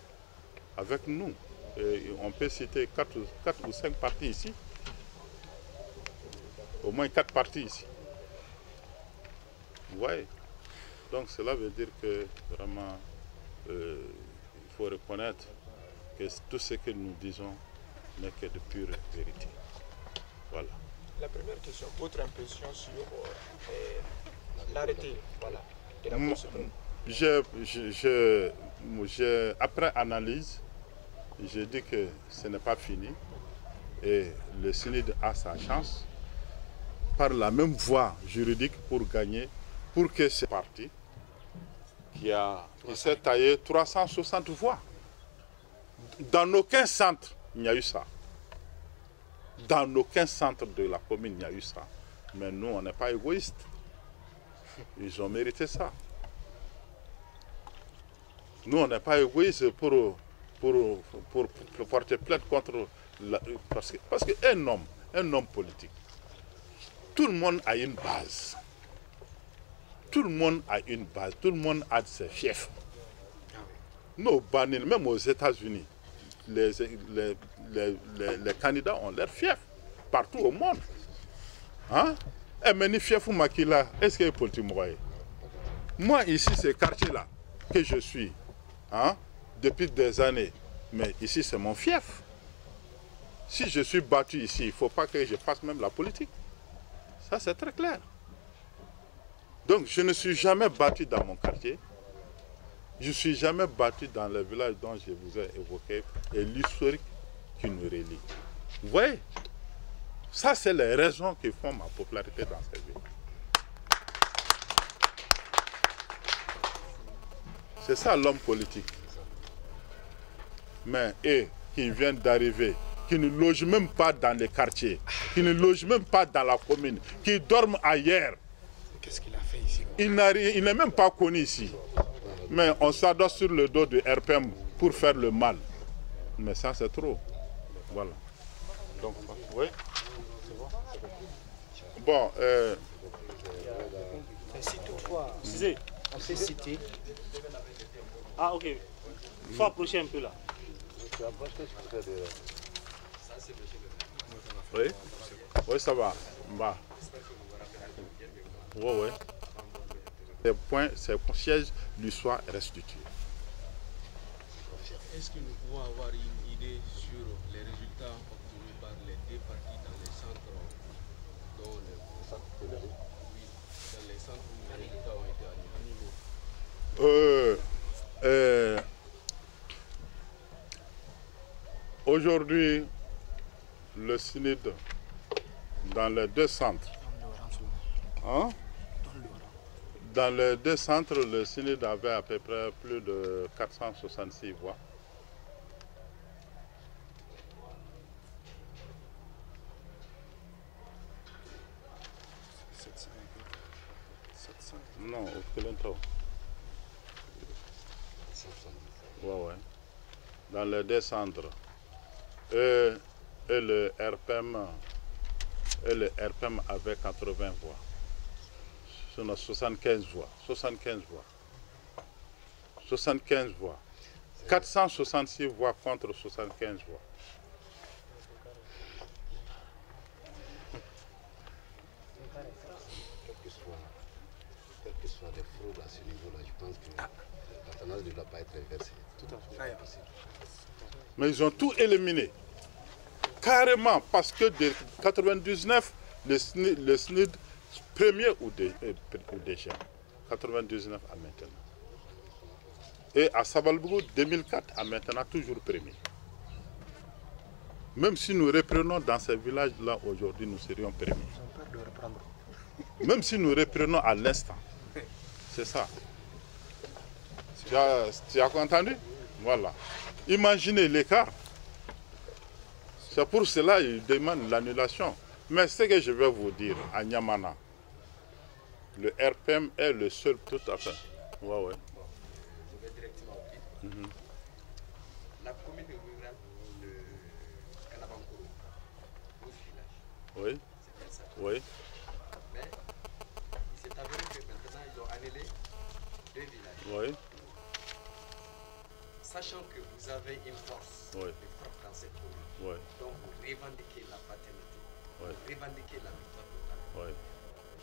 avec nous. Et on peut citer 4 ou 5 partis ici, au moins 4 partis ici. Vous voyez? Donc cela veut dire que vraiment il faut reconnaître que tout ce que nous disons n'est que de pure vérité. Voilà. La première question, votre impression sur l'arrêté, voilà, de la procédure. Après analyse, j'ai dit que ce n'est pas fini et le SNID a sa chance par la même voie juridique pour gagner, pour que ce parti qui s'est taillé 360 voix. Dans aucun centre, il n'y a eu ça. Dans aucun centre de la commune, il n'y a eu ça. Mais nous, on n'est pas égoïstes. Ils ont mérité ça. Nous, on n'est pas égoïstes pour porter plainte contre... Parce qu'un homme politique, tout le monde a une base. Tout le monde a une base. Tout le monde a ses fiefs. Nos bannies, même aux États-Unis, les candidats ont leurs fiefs partout au monde. Hein? Et maintenant, fief ou Makila, est-ce qu'il y a politique? Moi, ici, c'est quartier-là que je suis, hein, depuis des années. Mais ici, c'est mon fief. Si je suis battu ici, il ne faut pas que je fasse même la politique. Ça, c'est très clair. Donc, je ne suis jamais battu dans mon quartier. Je ne suis jamais battu dans le village dont je vous ai évoqué et l'historique qui nous relie. Vous voyez? Ça, c'est les raisons qui font ma popularité dans cette ville. C'est ça l'homme politique. Mais eux qui viennent d'arriver, qui ne logent même pas dans les quartiers, qui ne logent même pas dans la commune, qui dorment ailleurs. Qu'est-ce qu'il a fait ici? Il n'est même pas connu ici. Mais on s'adosse sur le dos du RPM pour faire le mal. Mais ça, c'est trop. Voilà. Donc, oui. Bon, Si toutefois, on s'est cité. Ah, ok. Il faut approcher un peu là. oui. Oui, ça va. Bah. Oui, oui. Ces sièges lui soient restitués. Est-ce que nous pouvons avoir une idée sur les résultats obtenus par les deux partis dans les centres dont dans les centres où les résultats ont été annulés? Aujourd'hui, le synode dans les deux centres, hein? Dans les deux centres, le synode avait à peu près plus de 466 voix. Non, au Kilento. Ouais. Dans les deux centres. Et le RPM avait 80 voix. On a 75 voix. 75 voix. 75 voix. 466 voix contre 75 voix. Quel que soit des fraudes à ce niveau-là, je pense que la tendance ne doit pas être inversée. Tout à fait. Mais ils ont tout éliminé. Carrément, parce que de 99, le SNID premier ou déjà. 99 à maintenant. Et à Sabalbougou, 2004 à maintenant, toujours premier. Même si nous reprenons dans ces villages-là aujourd'hui, nous serions premiers. Même si nous reprenons à l'instant. C'est ça. Tu as entendu? Voilà. Imaginez l'écart. C'est pour cela qu'ils demandent l'annulation. Mais ce que je vais vous dire, à Niamana, le RPM est le seul tout à fait. Ouais. Je vais directement au titre. La commune rurale de Kanabankoro, 12 villages. Oui. C'est bien ça. Oui. Mais il s'est avéré que maintenant ils ont annulé 2 villages. Oui. Sachant que vous avez une force de frappe dans cette commune, donc vous revendiquez la paternité, vous revendiquez la victoire totale.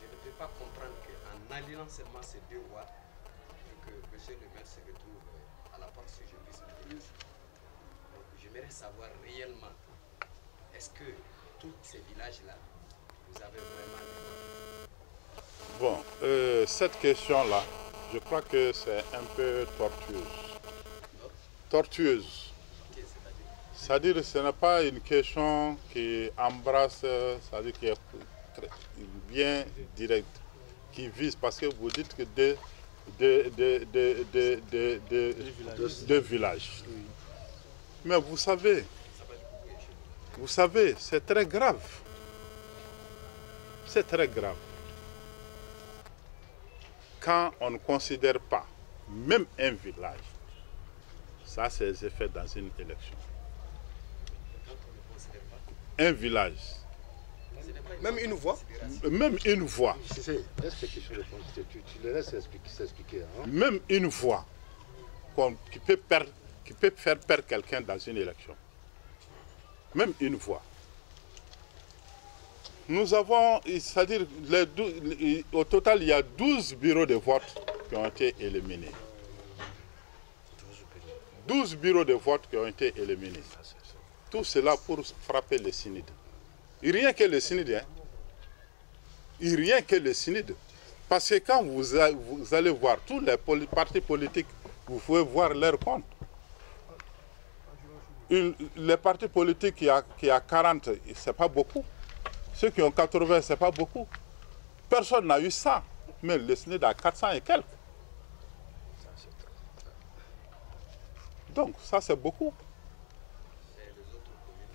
Je ne peux pas comprendre qu'en annulant seulement ces 2 voix, que M. le maire se retrouve à la porte, si je puisse le dire. Donc j'aimerais savoir réellement, est-ce que tous ces villages-là, vous avez vraiment des... Bon, cette question-là, je crois que c'est un peu tortueuse. Tortueuse. C'est-à-dire que ce n'est pas une question qui embrasse, c'est-à-dire qui est bien directe, qui vise, parce que vous dites que deux villages. Mais vous savez, c'est très grave. C'est très grave. Quand on ne considère pas même un village, ça a ses effets dans une élection. Un village. Même une voix? Même une voix. Est-ce que tu le laisses s'expliquer, hein? Même une voix qui peut faire perdre quelqu'un dans une élection. Même une voix. Nous avons, c'est-à-dire, au total, il y a 12 bureaux de vote qui ont été éliminés. 12 bureaux de vote qui ont été éliminés. Tout cela pour frapper les Synides. Rien que les Synides. Hein. Rien que les Synides. Parce que quand vous allez voir tous les partis politiques, vous pouvez voir leur compte. Les partis politiques qui a 40, ce n'est pas beaucoup. Ceux qui ont 80, ce n'est pas beaucoup. Personne n'a eu ça. Mais le Synides a 400 et quelques. Donc, ça, c'est beaucoup.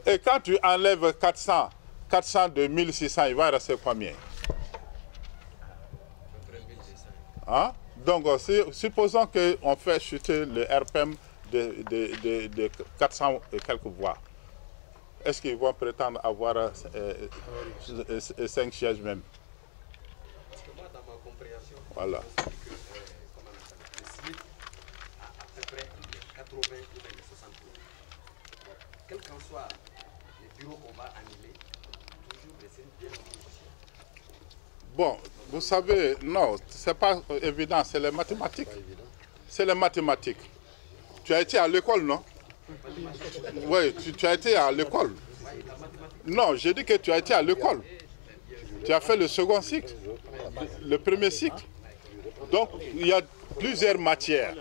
Et quand tu enlèves 400 de 1600, il va rester combien? Hein? Donc, supposons qu'on fait chuter le RPM de 400 et quelques voix. Est-ce qu'ils vont prétendre avoir 5 sièges même? Parce que moi, dans ma compréhension, voilà. je pense que, le SMIC a à peu près les 80 ou les 60 voix. Quel qu'en soit les bureaux qu'on va annuler, toujours les SMIC bien négociés. Bon, vous savez, non, c'est pas évident, c'est les mathématiques. C'est les mathématiques. Tu as été à l'école, non? Oui, tu as été à l'école. Non, j'ai dit que tu as été à l'école. Tu as fait le second cycle, le premier cycle. Donc, il y a plusieurs matières.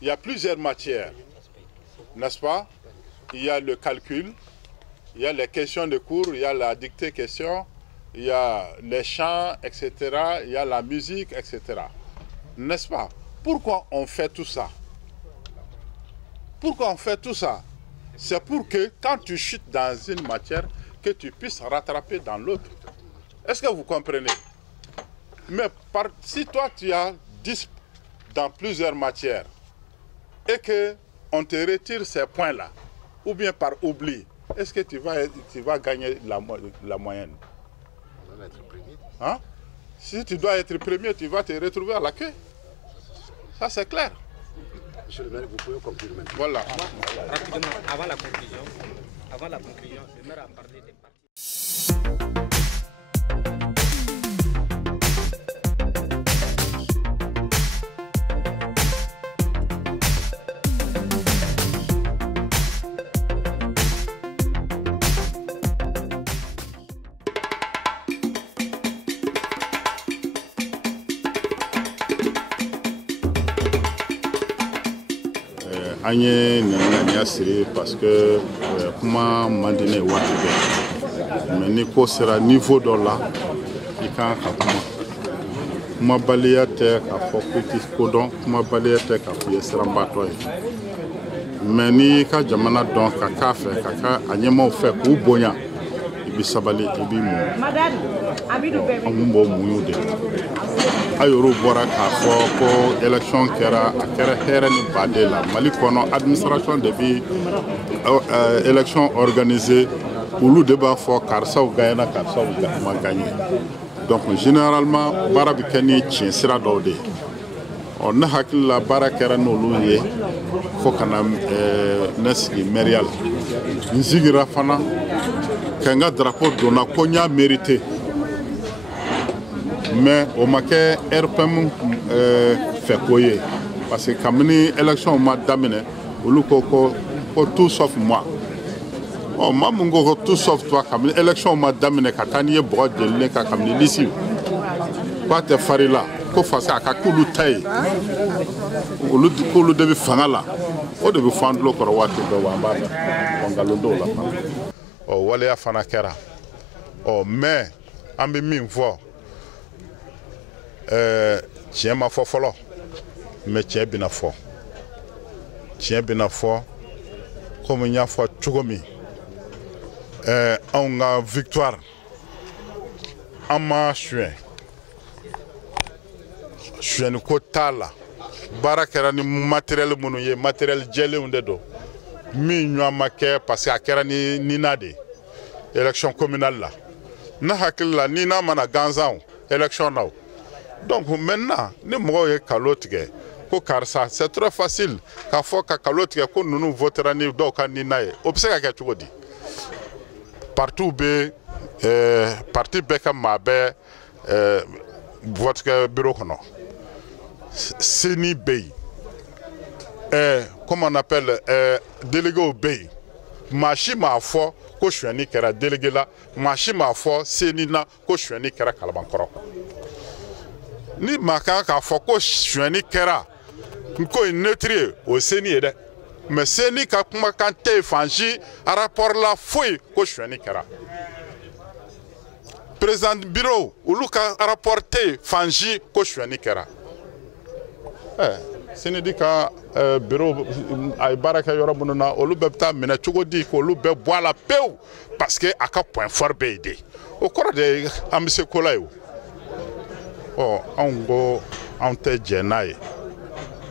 Il y a plusieurs matières, n'est-ce pas? Il y a le calcul, il y a les questions de cours, il y a la dictée question, il y a les chants, etc. Il y a la musique, etc. N'est-ce pas? Pourquoi on fait tout ça? Pourquoi on fait tout ça? C'est pour que quand tu chutes dans une matière, que tu puisses rattraper dans l'autre. Est-ce que vous comprenez? Mais si toi tu as 10 dans plusieurs matières et qu'on te retire ces points-là, ou bien par oubli, est-ce que tu vas gagner la moyenne? On va être premier. Hein? Si tu dois être premier, tu vas te retrouver à la queue. Ça c'est clair. Monsieur le maire, vous pouvez conclure maintenant. Voilà. Rapidement, avant la conclusion, le maire a parlé des partis. An ye ŋaniya siri parce que kuma man di ne ye waati bɛɛ mais ni ko sera niveau dɔ la i kan ka kumabaliya tɛ k'a fɔ ko i tɛ kodɔn, kumabaliya tɛ k'a fɔ i ye siranbaatɔ ye mais n'i y'i ka jamana dɔn ka k'a fɛ ka k'a ɲɛmaaw fɛ k'u bonya i bɛ sabali i b'i muɲu an kun b'o muɲu de Ayoro bɔra k'a fɔ ko élection kɛra a kɛra hɛrɛ ni baden la Mali kɔnɔ administration de bi élection organisée olu de b'a fɔ karisaw gagnera karisaw ma gagné donc généralement baara bɛ kɛ ni tiɲɛ sira dɔw de ye ne hakili la baara kɛra n'olu ye fo ka na ne sigi maire la n sigira fana ka n ka drapeau donna ko n y'a mérité mais o ma kɛ RPM fɛ ko ye parce que kabini élection ma daminɛ olu ko tout sauf moi maa mun ko tout sauf toi kabini élection ma daminɛ ka taa n'i ye bɔgɔ jelilen kan kabini lisi k'a tɛ fari la ko parce que a ka k'olu ta ye k'olu de bɛ fanga la o de bɛ fɔ an tulo kɔrɔ waati bɛɛ wa an b'a mɛn nkalon dɔw la fana waleya fana kɛra mais an bɛ min fɔ tiɲɛ ma fɔ fɔlɔ mais tiɲɛ bɛna fɔ comme n y'a fɔ cogo min anw ka victoire an ma suɲɛniko t'a la baara kɛra ni matériel minnu ye matériel jɛlenw de don min ɲɔgɔn ma kɛ parce que a kɛra ni nina de élection communale la ne hakili la nina mana gansan élection na donc maintenant ni mɔgɔw ye kalo tigɛ ko karisa c'est très facile k'a fɔ ka kalo tigɛ ko ninnu votera ni dɔw ka nina ye o bɛ se ka kɛ cogo di parti bɛɛ ka maa bɛɛ vote kɛ bureau kɔnɔ seni bɛ yen comment on appelle, délégué au pays. Machi m'a fait que je suis délégué là. Machi m'a fait sénina que je suis Kalabankoro. Ni maka ka fait que je suis ko neutre au séni. Mais séni ka kuma kante fanji à rapport la fouille que je suis président du bureau, ou Luka a rapporté Fanji Koshuanikera. Ce n'est dit qu'un bureau à Baraka Yorabunona, ou Lubeta Menachugodi, ou Lube boit la paix, parce que à quel point fort bédé. Au cours de Amise Kolaï. Oh, on go, on te jenaï.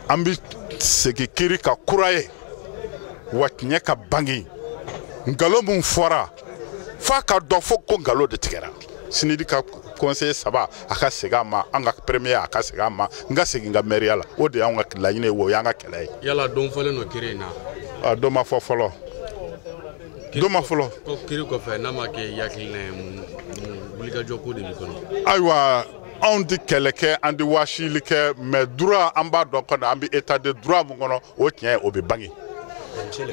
Ambi, c'est que Kirika Kouraï, Watnyaka Bangi, Ngalomun Fora, Faka Dofo Kongalo de Tigera. Sinidi ka conseiller saba aka segama anga premier aka segama nga seginga meriala o de anga lañine wo yanga kelay yala don fole no kirena a do ma fofolo do ma folo ko kiri ko fe na ma ke yakilne buliga joko de mikono aywa on dit keleke andi washilike mais droit amba do ko ambi état de droit mo ngono o tien o be bangi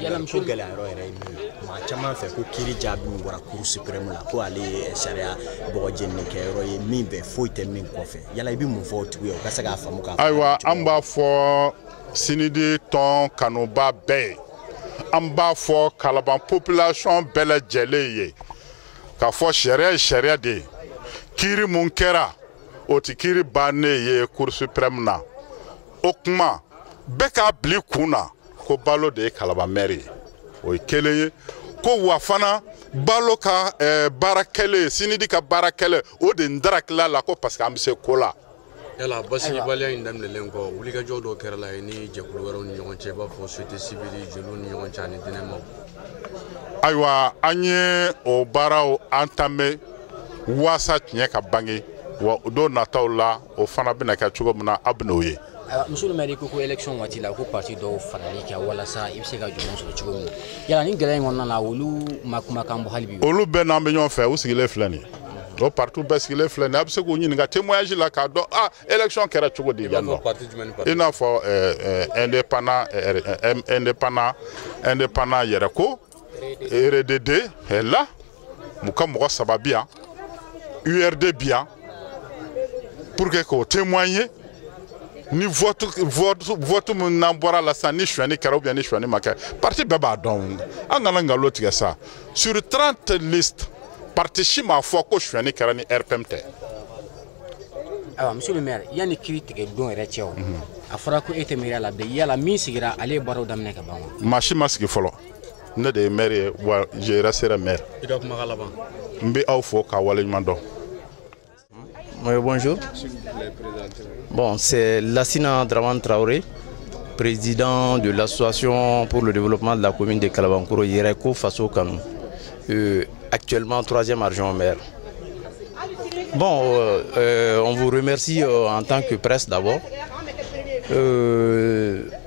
yala mko gala ro ere ma chama fe ko kiri jabi mi wara cour suprême la ko ale sharia bo jenni ke ro ye mi be foite min ko fe yala ibi mu vote we o ka saga famu ka aywa amba fo sinidi ton kanoba be amba fo Kalaban population bele jeleye ka fo sharia de kiri munkera o ti kiri bane ye cour suprême na okuma beka bli kuna ko balo de Kalaban mairie o keleye ko wafana balo ka barakele sinidi ka barakele o de ndarakla la ko parce que amse kola yala basi balia indam le lenko wuli ka jodo kerala ni jekulu waro ni yonche ba fo société civile jelu ni yoncha ni dinemo aywa anye o bara o entame wasa tnye ka bangi wa do natawla o fana bina ka chugo muna abnoye. Monsieur le maire, il élection wati la ko parti do fanali ka wala sa ibse ga jomo so chugo mu yala ni gele ngona na wulu makuma kambo halibi olu ben ambion fait usigile flani do partout baskile flani abse ko nyini ga témoignage la ka do élection kera chugo di yanno ina fo indépendant yereko RDD est là muka sababia URD bien pour que ko témoigner ni vote n'embora la sani chouani kara ou bien ni chouani maka parti baba donc angana ngalo tiga ça sur 30 listes parti chima fo ko chouani kara ni RPMT. Alors monsieur le maire il y a une critique don retio afara ko etemira la be yala mi sigira ale baro damne ka bama machi maski folo ne de maire wa gera sera maire idok magalaba mbi aw fo ka wala mando. Oui, bonjour. Bon, c'est Lassina Draman Traoré, président de l'association pour le développement de la commune de Kalabankoro, Yereko Faso Kanou, actuellement 3e adjoint au maire. Bon, on vous remercie en tant que presse d'abord.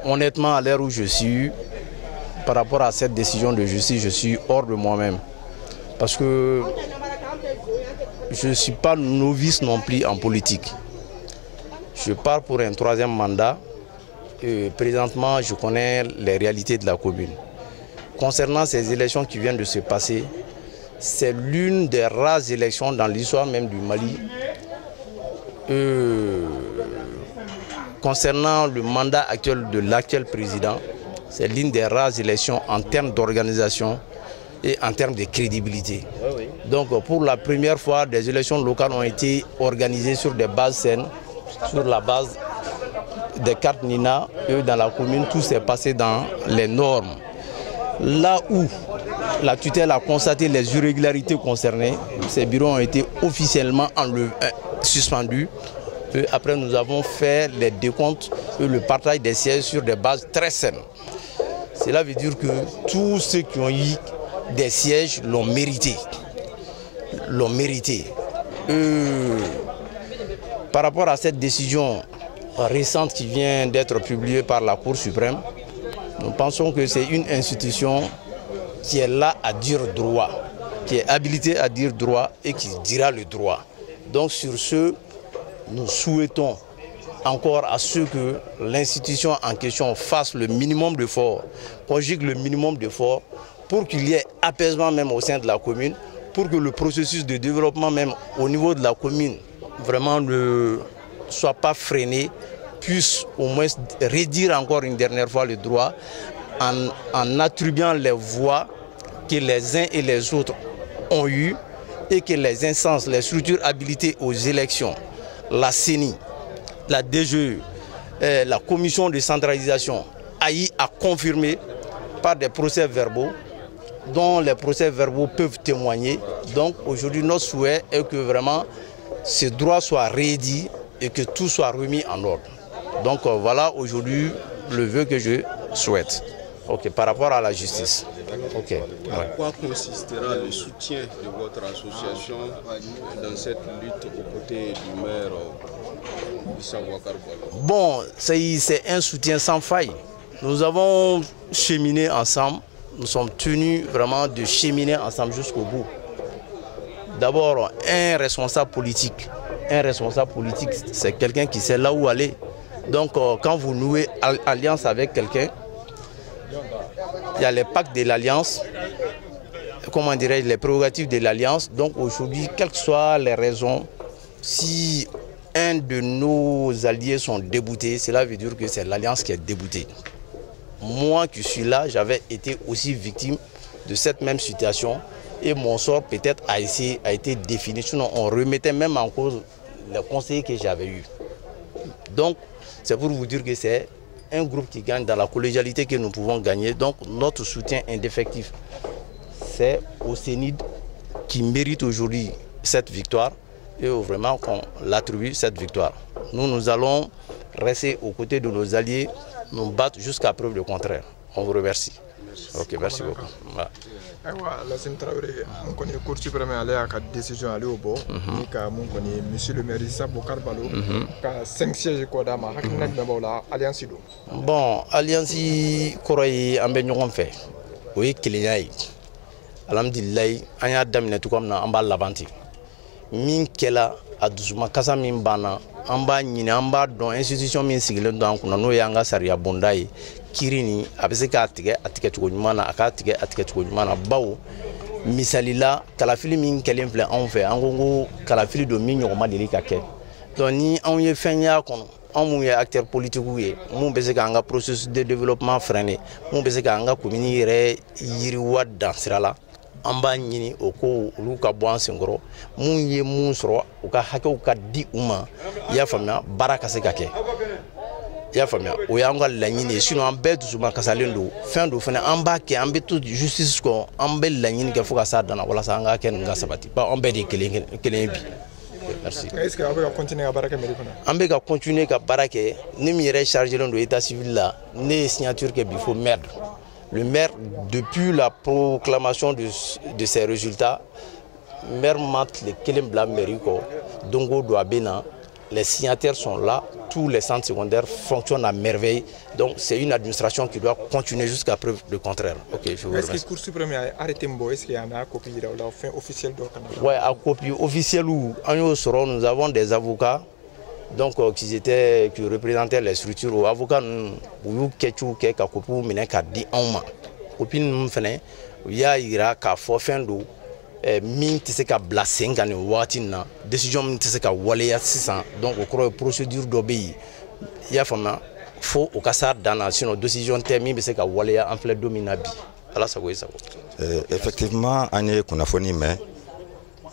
Honnêtement, à l'heure où je suis, par rapport à cette décision de justice, je suis hors de moi-même. Parce que je ne suis pas novice non plus en politique. Je pars pour un 3e mandat. Présentement, je connais les réalités de la commune. Concernant ces élections qui viennent de se passer, c'est l'une des rares élections dans l'histoire même du Mali. Concernant le mandat actuel de l'actuel président, c'est l'une des rares élections en termes d'organisation et en termes de crédibilité. Donc pour la première fois, des élections locales ont été organisées sur des bases saines, sur la base des cartes Nina, et dans la commune, tout s'est passé dans les normes. Là où la tutelle a constaté les irrégularités concernées, ces bureaux ont été officiellement suspendus. Et après, nous avons fait les décomptes et le partage des sièges sur des bases très saines. Cela veut dire que tous ceux qui ont eu des sièges l'ont mérité. Par rapport à cette décision récente qui vient d'être publiée par la Cour suprême, nous pensons que c'est une institution qui est là à dire droit, qui est habilitée à dire droit et qui dira le droit. Donc sur ce, nous souhaitons encore à ce que l'institution en question fasse le minimum d'efforts, conjugue le minimum d'efforts pour qu'il y ait apaisement même au sein de la commune, pour que le processus de développement même au niveau de la commune vraiment ne soit pas freiné, puisse au moins réduire encore une dernière fois le droit en attribuant les voix que les uns et les autres ont eues et que les instances, les structures habilitées aux élections, la CENI, la DGE, la commission de centralisation a confirmé par des procès-verbaux dont les procès-verbaux peuvent témoigner. Donc aujourd'hui, notre souhait est que vraiment ces droits soient rédits et que tout soit remis en ordre. Donc voilà aujourd'hui le vœu que je souhaite. Ok, par rapport à la justice. Ok. En quoi consistera le soutien de votre association dans cette lutte aux côtés du maire Issa Boubacar Balo? Bon, c'est un soutien sans faille. Nous avons cheminé ensemble, nous sommes tenus vraiment de cheminer ensemble jusqu'au bout. D'abord, un responsable politique, c'est quelqu'un qui sait là où aller. Donc, quand vous nouez alliance avec quelqu'un, il y a les pactes de l'alliance, comment dirais-je, les prérogatives de l'alliance. Donc aujourd'hui, quelles que soient les raisons, si un de nos alliés sont déboutés, cela veut dire que c'est l'alliance qui est déboutée. Moi qui suis là, j'avais été aussi victime de cette même situation et mon sort peut-être a été défini. Sinon, on remettait même en cause les conseillers que j'avais eus. Donc, c'est pour vous dire que c'est un groupe qui gagne dans la collégialité que nous pouvons gagner. Donc notre soutien indéfectif, c'est au CENID qui mérite aujourd'hui cette victoire et vraiment qu'on l'attribue cette victoire. Nous allons rester aux côtés de nos alliés, nous battre jusqu'à preuve du contraire. On vous remercie. Ok, merci beaucoup. Voilà. Lassine Traoré, on connaît Cour suprême à la décision à l'Obo, monsieur le maire Issa Boubacar Balo, qui a 5 sièges Kodama, Alliance. Bon, Alliance Koroy Ambegnon fait. Oui, qu'il y a. Alhamdulillah, on a damné tout comme on va l'avanti. Min kela a doucement kasa min bana, on va dans institution min sigile dans no yanga saria bondai. Kirini a bɛ se k'a tigɛ a tigɛcogo ɲuman na a k'a tigɛ a tigɛcogo ɲuman na bawo misali la kalafili min kɛlen filɛ anw fɛ an ko kalafili don min ɲɔgɔn ma deli ka kɛ donc ni anw ye fɛn y'a kɔnɔ anw mun ye acteurs politiques ye mun bɛ se k'an ka processus de développement freiner mun bɛ se k'an ka commune yɛrɛ yiriwa dan sira la an b'a ɲini o ko olu ka bɔ an senkɔrɔ mun ye mun sɔrɔ u ka hakɛw ka di u ma i y'a faamuya baara ka se ka kɛ. Il y a famille, où il y a un lagnine, sinon en bête sous ma casalendo, fin de fin, en bas qui en bête toute justice quoi, en belle lagnine qui faut que ça donne, voilà ça en gagne un gasabati, pas en bête qui merci. Est-ce qu'on va continuer à barraquer? On va continuer à barraquer, ni m'y chargé de l'état civil là, ni signature qu'il faut merde. Le maire, depuis la proclamation de ses résultats, maire mat les kelem blanc mériko, dongo doit bena. Les signataires sont là, tous les centres secondaires fonctionnent à merveille. Donc c'est une administration qui doit continuer jusqu'à preuve du contraire. Ok, je vous remercie. Est-ce que la Cour suprême a arrêté Mbo? Est-ce qu'il y en a une copie de la fin officielle de Canada? Oui, à copie officielle où nous avons des avocats donc, qui représentaient les structures. Les avocats, nous avons des copies qui ont copie nous faisons, il y a qu'à fin d'eau. Min tɛ se ka bila sen kan nin waati in na décision min tɛ se ka waleya sisan donc o kɔrɔ ye procédure dɔ bɛ yen i y'a faamuya fo o ka s'a dan na sinon décision tɛ min bɛ se ka waleya an filɛ don min na bi ala sago i sago. Effectivement an ye kunnafoni mɛn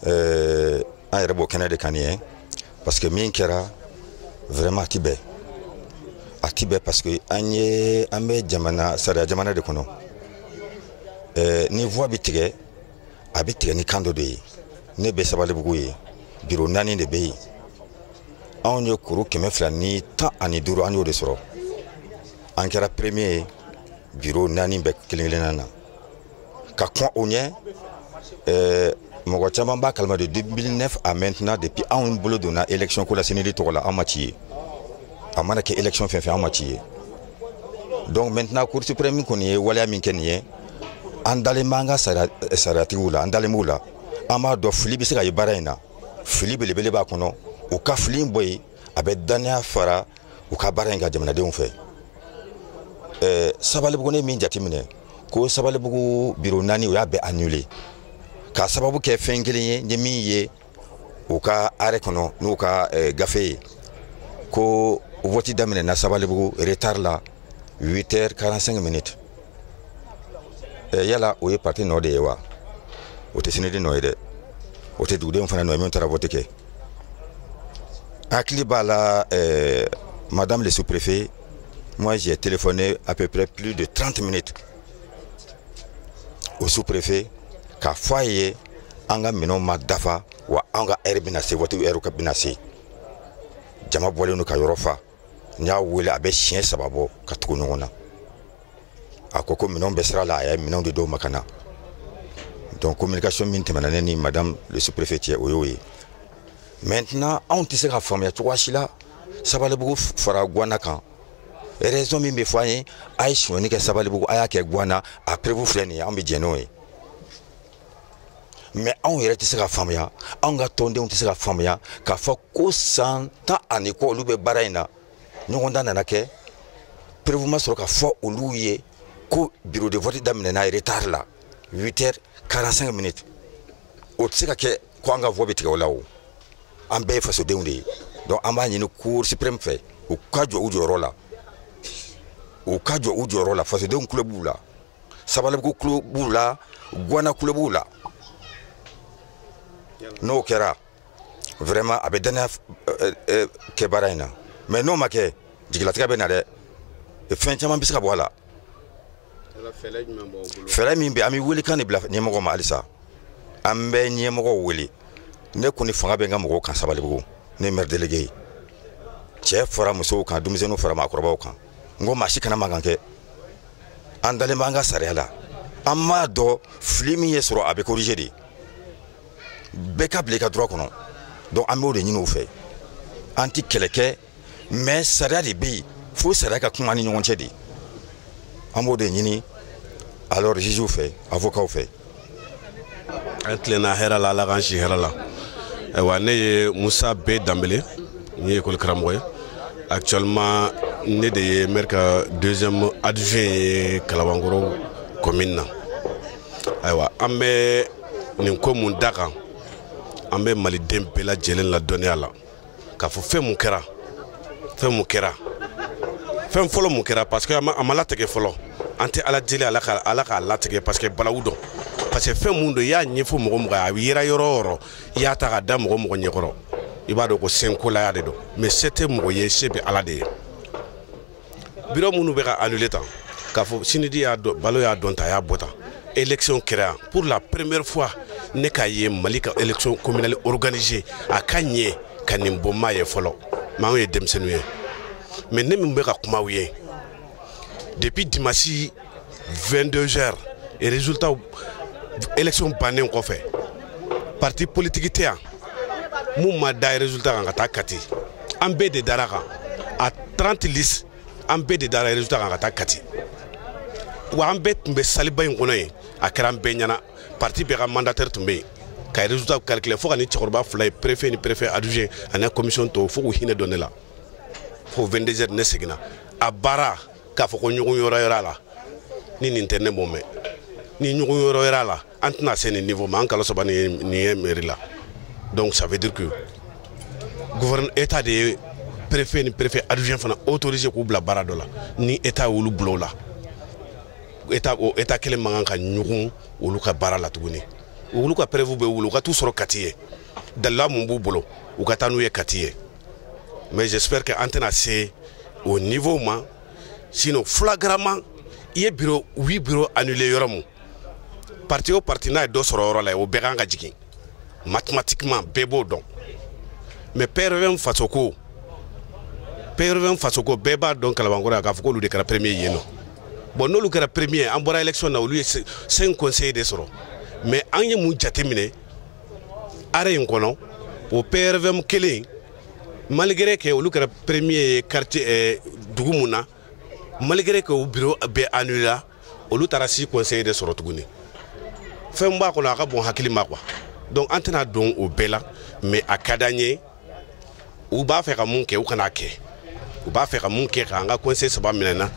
an yɛrɛ b'o kɛnɛ de kan nin ye parce que min kɛra vraiment a ti bɛn parce que an bɛ sariya jamana de kɔnɔ ni voix bɛ tigɛ. A bɛ tigɛ ni kan dɔ de ye ne bɛ Sabalibugu ye bureau 4 de bɛ yen anw ye kuru 215 an y'o de sɔrɔ an kɛra premier ye bureau 4 bɛɛ kelen-kelenna na ka kɔn o ɲɛ mɔgɔ caman b'a kalama de 2009 à maintenant depuis anw bolo donna élection ko la CNIL tɔgɔ la an ma ci ye a mana kɛ élection fɛn fɛn an ma ci ye donc maintenant Cour suprême kɔni ye waleya min kɛ nin ye an dalen b'an ka sariyatigiw la an dalen b'u la an b'a dɔn fili bɛ se ka ye baara in na fili belebele b'a kɔnɔ o ka fili in bɔ yen a bɛ daniya fara u ka baara in ka jamanadenw fɛ Sabalibugu ne min jateminɛ ko Sabalibugu biro 4 u y'a bɛɛ annulé ka sababu kɛ fɛn kelen ye n ye min ye u ka arrêt kɔnɔ n'u ka gafe ye ko vote daminɛna Sabalibugu retard la 8h45 minutes yala o ye parti nɔ de ye wa o tɛ sinidi nɔ ye dɛ o tɛ dugudenw fana nɔ ye min taara vote kɛ hakili b'a la madame le sous-préfet moi j'ai téléphoné à peu près plus de 30 minutes au sous-préfet k'a fɔ a ye an ka minɛnw ma dafa wa an ka heure bɛna se vote heure ka bɛna se jama bɔlen don ka yɔrɔ fa n y'a wele a bɛ siɲɛ 3 bɔ ka tugu ɲɔgɔn na a ko minɛnw bɛ sira la a ye minɛnw de dɔw ma ka na donc communication min tɛmɛna ne ni madame le sous-préfet cɛ o y'o ye maintenant anw tɛ se ka faamuya cogoya si la Sabalibugu fara Guana kan raison min bɛ fɔ an ye a ye suɲɛni kɛ Sabalibugu a y'a kɛ Guana a preuve filɛ nin ye anw bɛ jɛn n'o ye mais anw yɛrɛ tɛ se ka faamuya anw ka tɔndenw tɛ se ka faamuya k'a fɔ ko san 10 ani kɔ olu bɛ baara in na ɲɔgɔndan nana kɛ preuve ma sɔrɔ ka fɔ olu ye ko bureau de vote daminɛna retard la 8h45 minutes o tɛ se ka kɛ ko an ka voix bɛ tigɛ o la o an bɛɛ ye fasodenw de ye donc an b'a ɲini cour suprême fɛ u ka jɔ u jɔyɔrɔ la u ka jɔ u jɔyɔrɔ la fasodenw kulo b'u la Sabalibugu kulo b'u la Guana kulo b'u la n'o kɛra vraiment a bɛ danaya kɛ baara in na mais n'o ma kɛ jigilatigɛ bɛ na dɛ fɛn caman bɛ se ka bɔ a la fɛɛrɛ min bɛ an bɛ welekan de bila ɲɛmɔgɔ ma halisa an bɛ ɲɛmɔgɔw wele ne kɔni fanga bɛ n ka mɔgɔw kan Sabalibugu ne maire délégué ye cɛ fara musow kan denmisɛnninw fara maakɔrɔbaw kan n ko maa si kana mankan kɛ an dalen b'an ka sariya la an m'a dɔn fili min ye sɔrɔ a bɛ corriger de bɛɛ ka bila i ka droit kɔnɔ donc an b'o de ɲini u fɛ an ti kɛlɛ kɛ mais sariya de bɛ yen fo sariya ka kuma ni ɲɔgɔn cɛ de an b'o de ɲini alors jugew fɛ avocats fɛ an tilenna hɛrɛ la ala k'an si hɛrɛ la ayiwa ne ye Musa B Dambele n ye école karamɔgɔ ye actuellement ne de ye maire ka 2e adjoint ye Kalabankɔrɔ commune na ayiwa an bɛ nin ko mun da kan an bɛ maliden bɛɛ lajɛlen ladɔnniya la k'a fɔ fɛn mun kɛra fɛn fɔlɔ mun kɛra parce que a ma latigɛ fɔlɔ an tɛ ala deli ala k'a latigɛ parce que balawu dɔn parce que fɛn mun don i y'a ɲɛfɔ mɔgɔ mɔgɔ a bɛ yera yɔrɔ o yɔrɔ i y'a ta ka da mɔgɔ mɔgɔ ɲɛkɔrɔ i b'a dɔn ko senkolaya de don mais se tɛ mɔgɔ ye se bɛ ala de ye bureau minnu bɛ ka annulé tan k'a fɔ sinidi y'a dɔn balo y'a dɔn ta a y'a bɔ tan élection kɛra pour la première fois ne k'a ye Mali ka élection communale organisée a ka ɲɛ ka nin bɔ maa ye fɔlɔ mais anw ye denmisɛnninw ye mais ne min bɛ ka kuma aw ye depuis dimanche 22h et résultat élection bannen kɔfɛ parti politique tɛ yan mun ma da résultat kan ka taa kati an bɛɛ de dara kan a 30 listes an bɛɛ de dara résultat kan ka taa kati wa an bɛɛ tun bɛ saliba in kɔnɔ yen a kɛra an bɛɛ ɲɛna parti bɛɛ ka mandataire tun bɛ yen ka résultat calculer fo ka ni cɛkɔrɔba 2 ye préfet ni préfet adjoint ani commission tɔw fo k'u hinɛ dɔn ne la fo 22h ne seginna a baara k'a fɔ ko ɲɔgɔn yɔrɔ la ni nin tɛ ne b'o mɛn ni ɲɔgɔn yɔrɔ la an tɛna se nin niveau ma an kalo saba nin ye mairie la donc ça veut dire que gouvernement état de ye préfet ni préfet adjoint fana autorisé k'u bila baara dɔ la ni état y'olu bila o la état kelen man kan ka ɲugun olu ka baara la tuguni olu ka preuve bɛ wuli u ka t'u sɔrɔ Kati ye dalila mun b'u bolo u ka taa n'u ye Kati ye mais j'espère que an tɛna se au niveau ma sinon flagramment i ye bureau 8 bureau annulé yɔrɔ mun parti o parti n'a ye dɔ sɔrɔ yɔrɔ la o bɛɛ kan ka jigin mathématiquement bɛɛ b'o dɔn mais PRVM fasoko bɛɛ b'a dɔn Kalabankɔrɔ yan k'a fɔ k'olu de kɛra premier yen nɔ bon n'olu kɛra premier an bɔra élection na olu ye 5 conseillers de sɔrɔ mais an ye mun jateminɛ arrêt in kɔnɔ o PRVM kelen malgré que olu kɛra premier quartier dugu mun na malgré que o bureau bɛɛ annulé la olu taara 6 conseillers de sɔrɔ tuguni fɛn b'a kɔnɔ a ka bon hakili ma quoi donc an tɛna don o bɛɛ la mais a ka d'an ye u b'a fɛ ka mun kɛ u kana kɛ u b'a fɛ ka mun kɛ k'an ka conseil saba minɛ na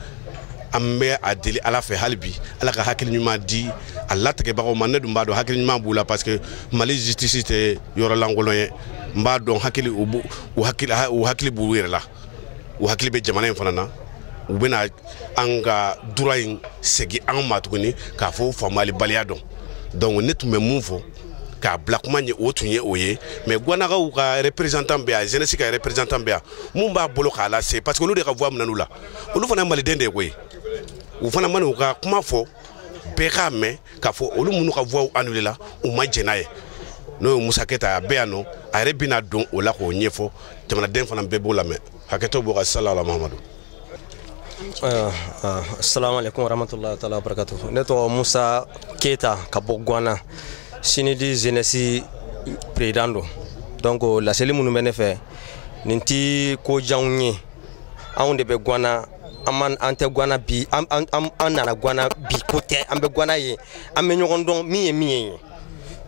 an bɛ a deli ala fɛ hali bi ala ka hakili ɲuman di a latigɛbagaw ma ne dun b'a dɔn hakili ɲuman b'u la parce que Mali justice tɛ yɔrɔ lankolon ye n b'a dɔn u hakili b'u yɛrɛ la u hakili bɛ jamana in fana na u bɛna an ka droit in segin an ma tuguni k'a fɔ faamuялibaliya dɔn donc ne tun bɛ mun fɔ k'a bila kuma ɲɛ o tun ye o ye mais Guanakaw ka représentant bɛ yan jeunesse ka représentant bɛ yan mun b'a bolo k'a lase parce que olu de ka voix minɛn'u la olu fana ye maliden de ye koyi u fana mana u ka kuma fɔ bɛɛ k'a mɛn k'a fɔ olu minnu ka voix annulé la u ma jɛn n'a ye n'o ye Musa Keyita a bɛ yan nɔ a yɛrɛ bɛna don o la k'o ɲɛfɔ jamanaden fana bɛɛ b'o lamɛn hakɛto bɔ ka sallallahu alaihi Muhammadu. Assalamu alaikum warahmatullahi ta'ala wabarakatuh. Ne tɔgɔ Musa Keyita ka bɔ Guana Sinidi jeunesse président don donc laseli minnu bɛ ne fɛ nin ti ko janw ye anw de bɛ Guana an tɛ Guana bi an nana Guana bi ko tɛ an bɛ Guana ye an bɛ ɲɔgɔn dɔn min ye min ye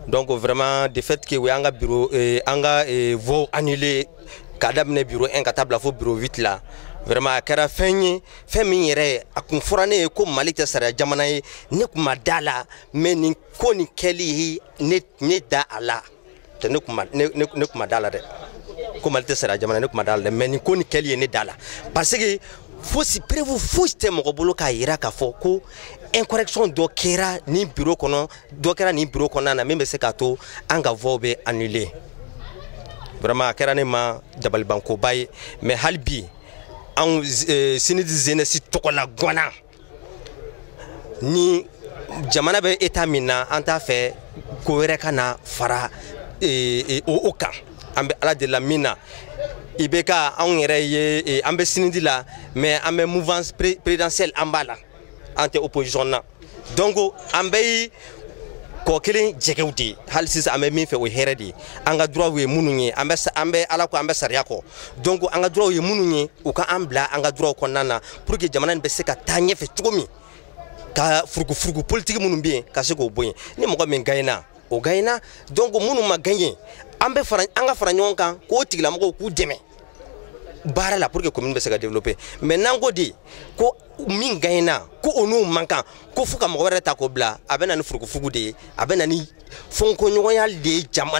donc vraiment de fait que o y'an ka bureau an ka voix annulé k'a daminɛ bureau 1 ka taa bila fo bureau 8 la vraiment a kɛra fɛn ye fɛn min yɛrɛ a kun fɔra ne ye ko Mali tɛ sariya jamana ye ne kun ma da la mais nin ko nin kɛli ne da a la ne kun ma da la dɛ ko Mali tɛ sariya jamana ne kun ma da la dɛ mais nin ko nin kɛli ye ne da la parce que fosi preuve fosi tɛ mɔgɔ bolo k'a yira k'a fɔ ko incorrection dɔ kɛra nin bureau kɔnɔ dɔ kɛra nin bureau kɔnɔna na min bɛ se k'a to an ka voix bɛ annulé vraiment a kɛra ne ma dabalibankoba ye mais hali bi an Sinidi jeunesse tɔgɔ la Guana ni jamana bɛ état min na an t'a fɛ ko wɛrɛ ka na fara o kan an bɛ ala de la min na i bɛ ka anw yɛrɛ ye an bɛ Sinidi la mais an bɛ mouvance présidentielle an b'a la an tɛ opposition na donc an bɛ kɔ kelen jɛgɛw de hali sisan an bɛ min fɛ o ye hɛrɛ de ye an ka droit ye minnu ye an bɛ ala ko an bɛ sariya kɔ donc an ka droit ye minnu ye u ka an bila an ka droit kɔnɔna na pour que jamana in bɛ se ka taa ɲɛfɛ cogo min ka furugufurugu politique minnu bɛ yen ka se k'o bɔ yen ni mɔgɔ min gagnera o gagnera donc minnu ma gagné an ka fara ɲɔgɔn kan k'o tigilamɔgɔw k'u dɛmɛ baara la pour que commune bɛ se ka développer mais n'an ko de ko min gagnera ko o n'u man kan ko fo ka mɔgɔ wɛrɛ ta k'o bila a bɛ na ni furugufurugu de ye a bɛ na ni fɔnkoɲɔgɔnya de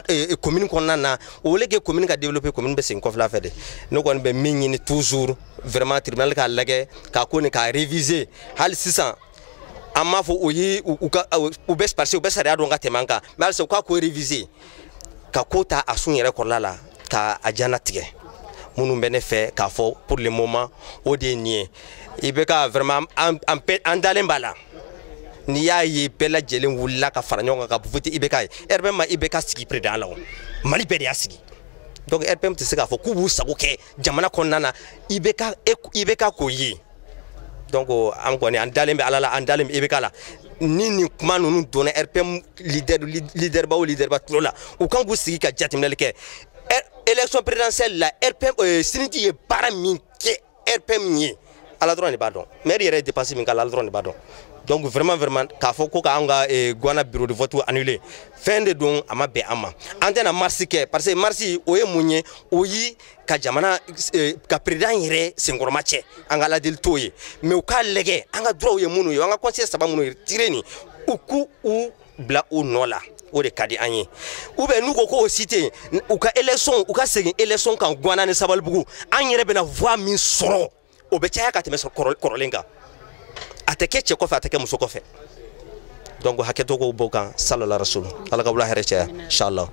ye commune kɔnɔna na au lieu que commune ka développer commune bɛ segin kɔfɛla fɛ de ne kɔni bɛ min ɲini toujours vraiment tribunal k'a lajɛ k'a ko ni k'a réviser hali sisan an m'a fɔ o ye u bɛ parce que u bɛ sariya dɔn ka tɛmɛ an kan mais halisa u k'a ko réviser ka ko ta a sun yɛrɛ kɔrɔla la k'a jana tigɛ minnu bɛ ne fɛ k'a fɔ pour le moment o de ye nin ye i bɛ ka vraiment an dalen b'a la n'i y'a ye bɛɛ lajɛlen wulila ka fara ɲɔgɔn kan ka voter IBK ye RPM ma IBK sigi président la o Mali bɛɛ de y'a sigi donc RPM tɛ se k'a fɔ k'u b'u sago kɛ jamana kɔnɔna na IBK k'o ye donc an kɔni an dalen bɛ ala la an dalen bɛ IBK la ni nin kuma ninnu donna RPM leaderba tulo la u kan k'u sigi ka jateminɛli kɛ élection présidentielle la RPM Sinidi ye baara min kɛ RPM ye ala dɔrɔn de b'a dɔn maire yɛrɛ ye dépense min k'a la ala dɔrɔn de b'a dɔn donc vraiment k'a fɔ ko k'an ka Guana bureau de vote annulé fɛn de don a ma bɛn an ma an tɛna marche kɛ parce que marche o ye mun ye o ye ka jamana ka président yɛrɛ senkɔrɔma cɛ an ka ladili t'o ye mais u k'a lajɛ an ka droit ye minnu ye an ka conseil saba minnu ye tiré nin u k'u bila u nɔ la o de ka di an ye ou bien n'u ko k'o si tɛ yen u ka élection u ka segin élection kan Guana ni Sabalibugu an yɛrɛ bɛna voix min sɔrɔ o bɛ caya ka tɛmɛ kɔrɔlen kan a tɛ kɛ cɛ kɔfɛ a tɛ kɛ muso kɔfɛ donc hakɛto k'o bɔ kan sallallahu alaihi wa sallam ala ka wula hɛrɛ caya inshallah